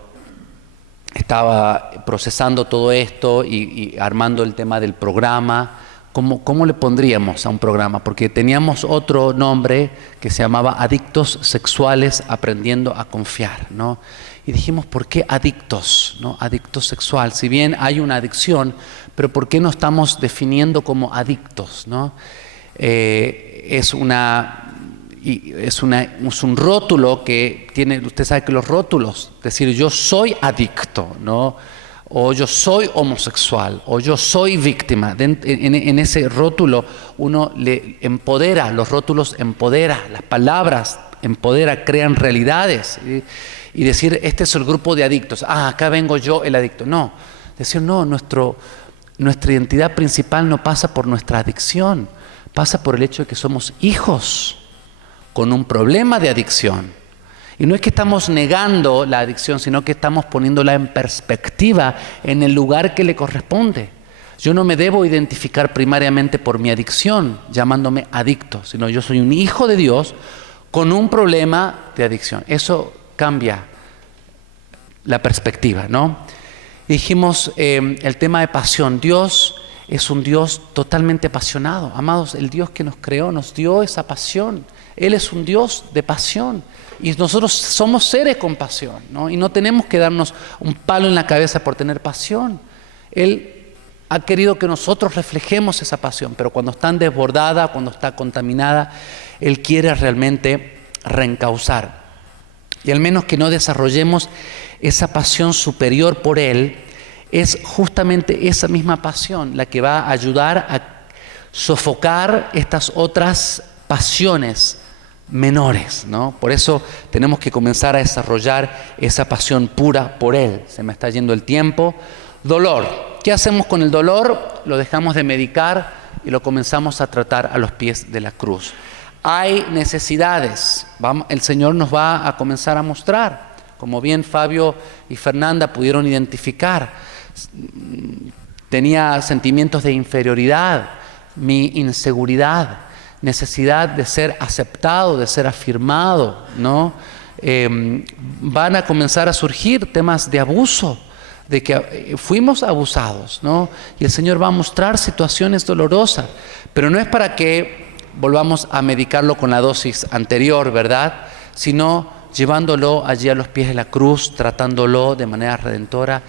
estaba procesando todo esto y armando el tema del programa, ¿cómo le pondríamos a un programa? Porque teníamos otro nombre que se llamaba Adictos Sexuales Aprendiendo a Confiar, ¿no? Y dijimos, ¿por qué adictos, ¿no? Adicto sexual. Si bien hay una adicción, pero ¿por qué no estamos definiendo como adictos, ¿no? Es un rótulo que tiene, usted sabe que los rótulos, decir yo soy adicto, ¿no? O yo soy homosexual, o yo soy víctima. En ese rótulo uno le empodera, los rótulos empodera, las palabras empodera, crean realidades. Y decir, este es el grupo de adictos, acá vengo yo el adicto. No, decir, no, nuestra identidad principal no pasa por nuestra adicción, pasa por el hecho de que somos hijos con un problema de adicción. Y no es que estamos negando la adicción, sino que estamos poniéndola en perspectiva, en el lugar que le corresponde. Yo no me debo identificar primariamente por mi adicción, llamándome adicto, sino yo soy un hijo de Dios con un problema de adicción. Eso cambia la perspectiva, ¿no? Dijimos el tema de pasión. Dios es un Dios totalmente apasionado. Amados, el Dios que nos creó nos dio esa pasión. Él es un Dios de pasión. Y nosotros somos seres con pasión, ¿no? Y no tenemos que darnos un palo en la cabeza por tener pasión. Él ha querido que nosotros reflejemos esa pasión, pero cuando está desbordada, cuando está contaminada, Él quiere realmente reencauzar. Y al menos que no desarrollemos esa pasión superior por Él, es justamente esa misma pasión la que va a ayudar a sofocar estas otras pasiones menores, ¿no? Por eso tenemos que comenzar a desarrollar esa pasión pura por Él. Se me está yendo el tiempo. Dolor. ¿Qué hacemos con el dolor? Lo dejamos de medicar y lo comenzamos a tratar a los pies de la cruz. Hay necesidades. El Señor nos va a comenzar a mostrar. Como bien Fabio y Fernanda pudieron identificar. Tenía sentimientos de inferioridad, mi inseguridad, necesidad de ser aceptado, de ser afirmado, ¿no? Van a comenzar a surgir temas de abuso, de que fuimos abusados, ¿no? Y el Señor va a mostrar situaciones dolorosas, pero no es para que volvamos a medicarlo con la dosis anterior, ¿verdad? Sino llevándolo allí a los pies de la cruz, tratándolo de manera redentora.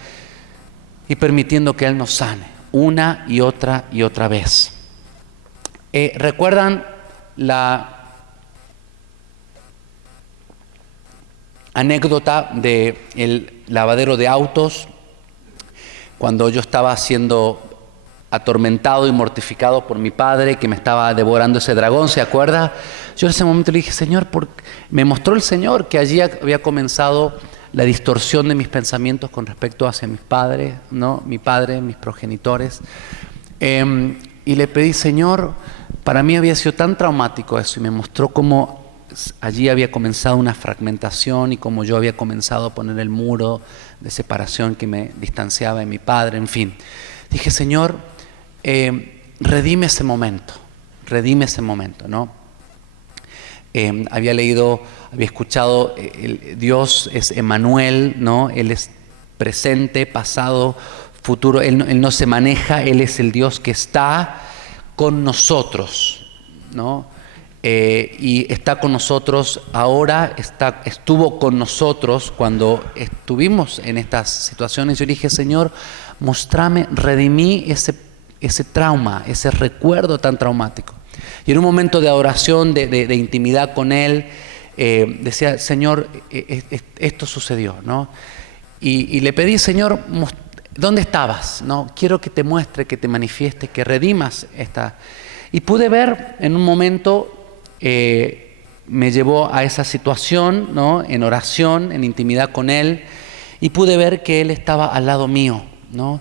y permitiendo que Él nos sane una y otra vez. ¿Recuerdan la anécdota del lavadero de autos? Cuando yo estaba siendo atormentado y mortificado por mi padre, que me estaba devorando ese dragón, ¿se acuerda? Yo en ese momento le dije, Señor, me mostró el Señor que allí había comenzado la distorsión de mis pensamientos con respecto hacia mis padres, ¿no? Mi padre, mis progenitores. Y le pedí, Señor, para mí había sido tan traumático eso, y me mostró cómo allí había comenzado una fragmentación y cómo yo había comenzado a poner el muro de separación que me distanciaba de mi padre, en fin. Dije, Señor, redime ese momento, ¿no? Había escuchado, Dios es Emmanuel, ¿no? Él es presente, pasado, futuro, Él no se maneja, Él es el Dios que está con nosotros, ¿no? Y está con nosotros ahora, estuvo con nosotros cuando estuvimos en estas situaciones. Yo dije, Señor, mostrame, redimí ese trauma, ese recuerdo tan traumático. Y en un momento de adoración, de intimidad con Él, decía, Señor, esto sucedió, ¿no? Y le pedí, Señor, ¿dónde estabas? ¿No? Quiero que te muestre, que te manifieste, que redimas esta. Y pude ver en un momento, me llevó a esa situación, ¿no? En oración, en intimidad con Él, y pude ver que Él estaba al lado mío, ¿no?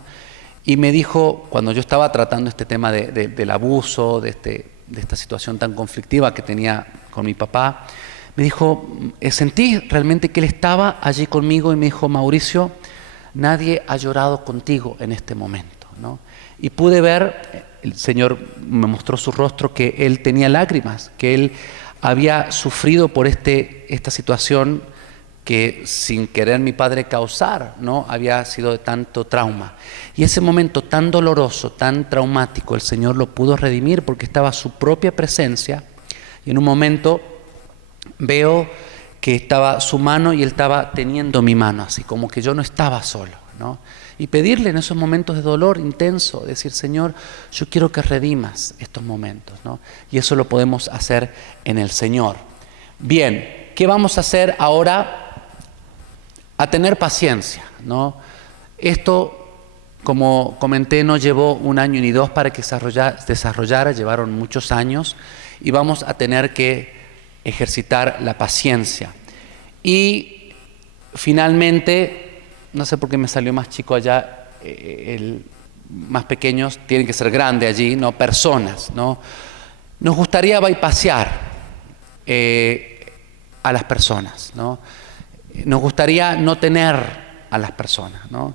Y me dijo, cuando yo estaba tratando este tema del abuso, de esta situación tan conflictiva que tenía con mi papá, me dijo, sentí realmente que Él estaba allí conmigo, y me dijo, Mauricio, nadie ha llorado contigo en este momento, ¿no? Y pude ver, el Señor me mostró su rostro, que Él tenía lágrimas, que Él había sufrido por esta situación que sin querer mi padre causar, ¿no? Había sido de tanto trauma. Y ese momento tan doloroso, tan traumático, el Señor lo pudo redimir porque estaba su propia presencia. Y en un momento veo que estaba su mano y Él estaba teniendo mi mano, así como que yo no estaba solo, ¿no? Y pedirle en esos momentos de dolor intenso, decir, Señor, yo quiero que redimas estos momentos, ¿no? Y eso lo podemos hacer en el Señor. Bien, ¿qué vamos a hacer ahora? A tener paciencia, ¿no? Esto, como comenté, no llevó 1 año ni 2 para que desarrollara, llevaron muchos años, y vamos a tener que ejercitar la paciencia. Y finalmente, no sé por qué me salió más chico allá, más pequeños tienen que ser grandes allí, ¿no? Personas, ¿no? Nos gustaría bypassear a las personas, ¿no? Nos gustaría no tener a las personas, ¿no?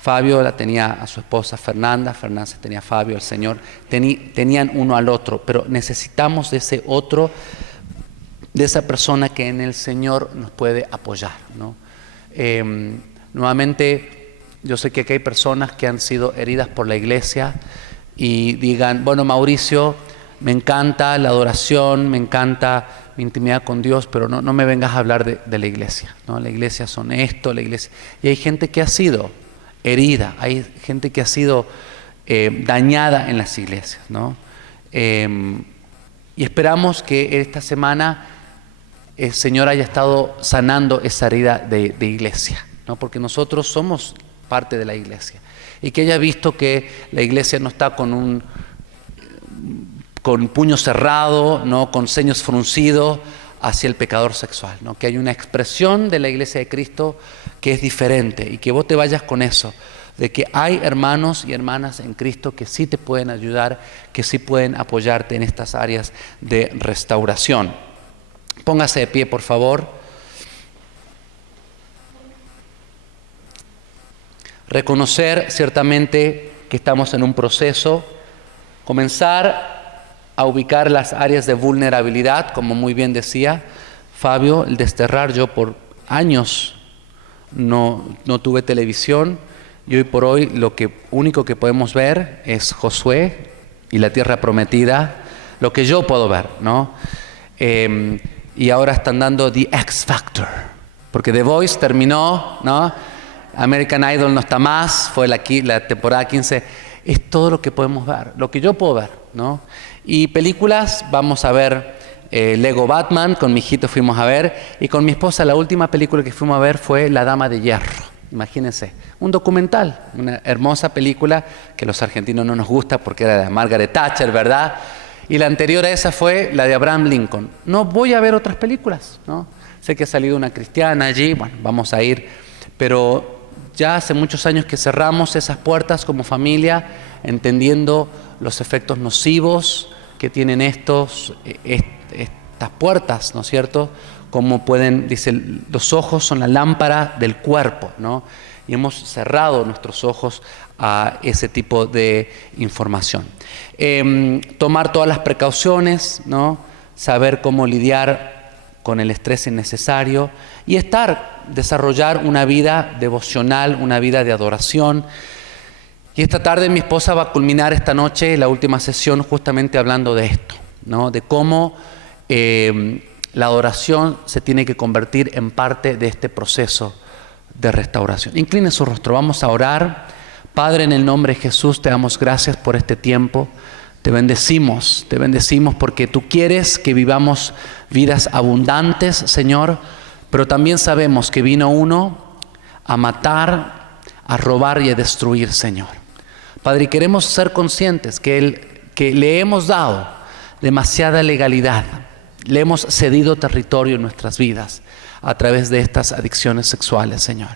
Fabio la tenía a su esposa Fernanda tenía a Fabio, el Señor, tenían uno al otro, pero necesitamos de ese otro, de esa persona que en el Señor nos puede apoyar, ¿no? Nuevamente, yo sé que aquí hay personas que han sido heridas por la iglesia y digan, bueno, Mauricio, me encanta la adoración, me encanta mi intimidad con Dios, pero no me vengas a hablar de la iglesia, ¿no? La iglesia son esto, la iglesia. Y hay gente que ha sido herida, hay gente que ha sido dañada en las iglesias, ¿no? Y esperamos que esta semana el Señor haya estado sanando esa herida de iglesia, ¿no? Porque nosotros somos parte de la iglesia. Y que haya visto que la iglesia no está con puño cerrado, ¿no? Con ceños fruncidos hacia el pecador sexual, ¿no? Que hay una expresión de la iglesia de Cristo que es diferente, y que vos te vayas con eso, de que hay hermanos y hermanas en Cristo que sí te pueden ayudar, que sí pueden apoyarte en estas áreas de restauración. Póngase de pie, por favor. Reconocer ciertamente que estamos en un proceso, comenzar a ubicar las áreas de vulnerabilidad, como muy bien decía Fabio, el desterrar. Yo por años no tuve televisión, y hoy por hoy lo único que podemos ver es Josué y la tierra prometida, lo que yo puedo ver, ¿no? Y ahora están dando The X Factor, porque The Voice terminó, ¿no? American Idol no está más, fue la temporada 15. Es todo lo que podemos ver, lo que yo puedo ver, ¿no? Y películas, vamos a ver Lego Batman, con mi hijito fuimos a ver, y con mi esposa la última película que fuimos a ver fue La Dama de Hierro. Imagínense, un documental, una hermosa película que a los argentinos no nos gusta porque era de Margaret Thatcher, ¿verdad? Y la anterior a esa fue la de Abraham Lincoln. No voy a ver otras películas, ¿no? Sé que ha salido una cristiana allí, bueno, vamos a ir, pero ya hace muchos años que cerramos esas puertas como familia, entendiendo los efectos nocivos que tienen estas puertas, ¿no es cierto? Como pueden, dice, los ojos son la lámpara del cuerpo, ¿no? Y hemos cerrado nuestros ojos a ese tipo de información. Tomar todas las precauciones, ¿no? Saber cómo lidiar con el estrés innecesario y desarrollar una vida devocional, una vida de adoración. Y esta tarde mi esposa va a culminar esta noche la última sesión justamente hablando de esto, ¿no? De cómo la adoración se tiene que convertir en parte de este proceso de restauración. Incline su rostro, vamos a orar. Padre, en el nombre de Jesús te damos gracias por este tiempo. Te bendecimos porque tú quieres que vivamos vidas abundantes, Señor, pero también sabemos que vino uno a matar, a robar y a destruir, Señor. Padre, y queremos ser conscientes que le hemos dado demasiada legalidad, le hemos cedido territorio en nuestras vidas a través de estas adicciones sexuales, Señor.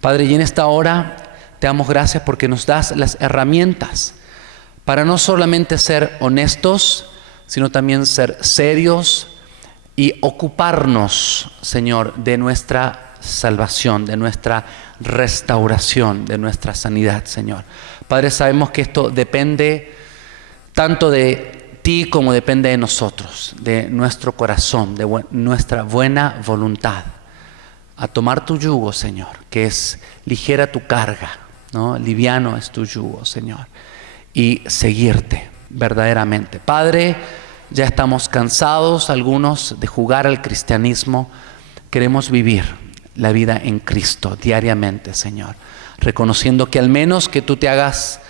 Padre, y en esta hora te damos gracias porque nos das las herramientas para no solamente ser honestos, sino también ser serios y ocuparnos, Señor, de nuestra salvación, de nuestra restauración, de nuestra sanidad, Señor. Padre, sabemos que esto depende tanto de ti como depende de nosotros, de nuestro corazón, de nuestra buena voluntad. A tomar tu yugo, Señor, que es ligera tu carga, ¿no? Liviano es tu yugo, Señor, y seguirte verdaderamente. Padre, ya estamos cansados algunos de jugar al cristianismo. Queremos vivir la vida en Cristo diariamente, Señor, reconociendo que al menos que tú te hagas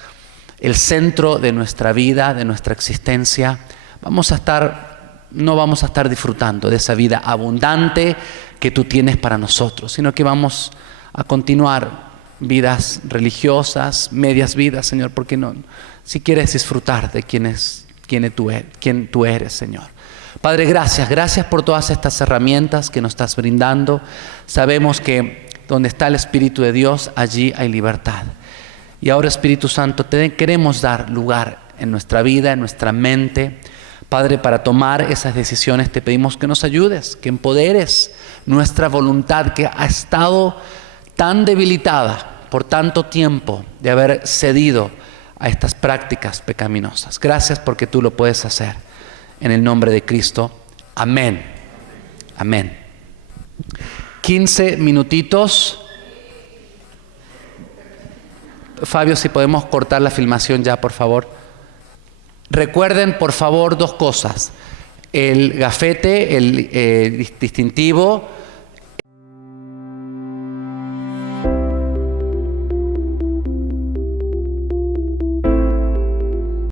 el centro de nuestra vida, de nuestra existencia, no vamos a estar disfrutando de esa vida abundante que tú tienes para nosotros, sino que vamos a continuar vidas religiosas, medias vidas, Señor, porque no, si quieres disfrutar de quién tú eres, Señor. Padre, gracias por todas estas herramientas que nos estás brindando. Sabemos que donde está el Espíritu de Dios, allí hay libertad. Y ahora, Espíritu Santo, te queremos dar lugar en nuestra vida, en nuestra mente. Padre, para tomar esas decisiones te pedimos que nos ayudes, que empoderes nuestra voluntad que ha estado tan debilitada por tanto tiempo de haber cedido a estas prácticas pecaminosas. Gracias porque tú lo puedes hacer. En el nombre de Cristo. Amén. Amén. 15 minutitos. Fabio, si podemos cortar la filmación ya, por favor. Recuerden, por favor, 2 cosas. El gafete, el distintivo,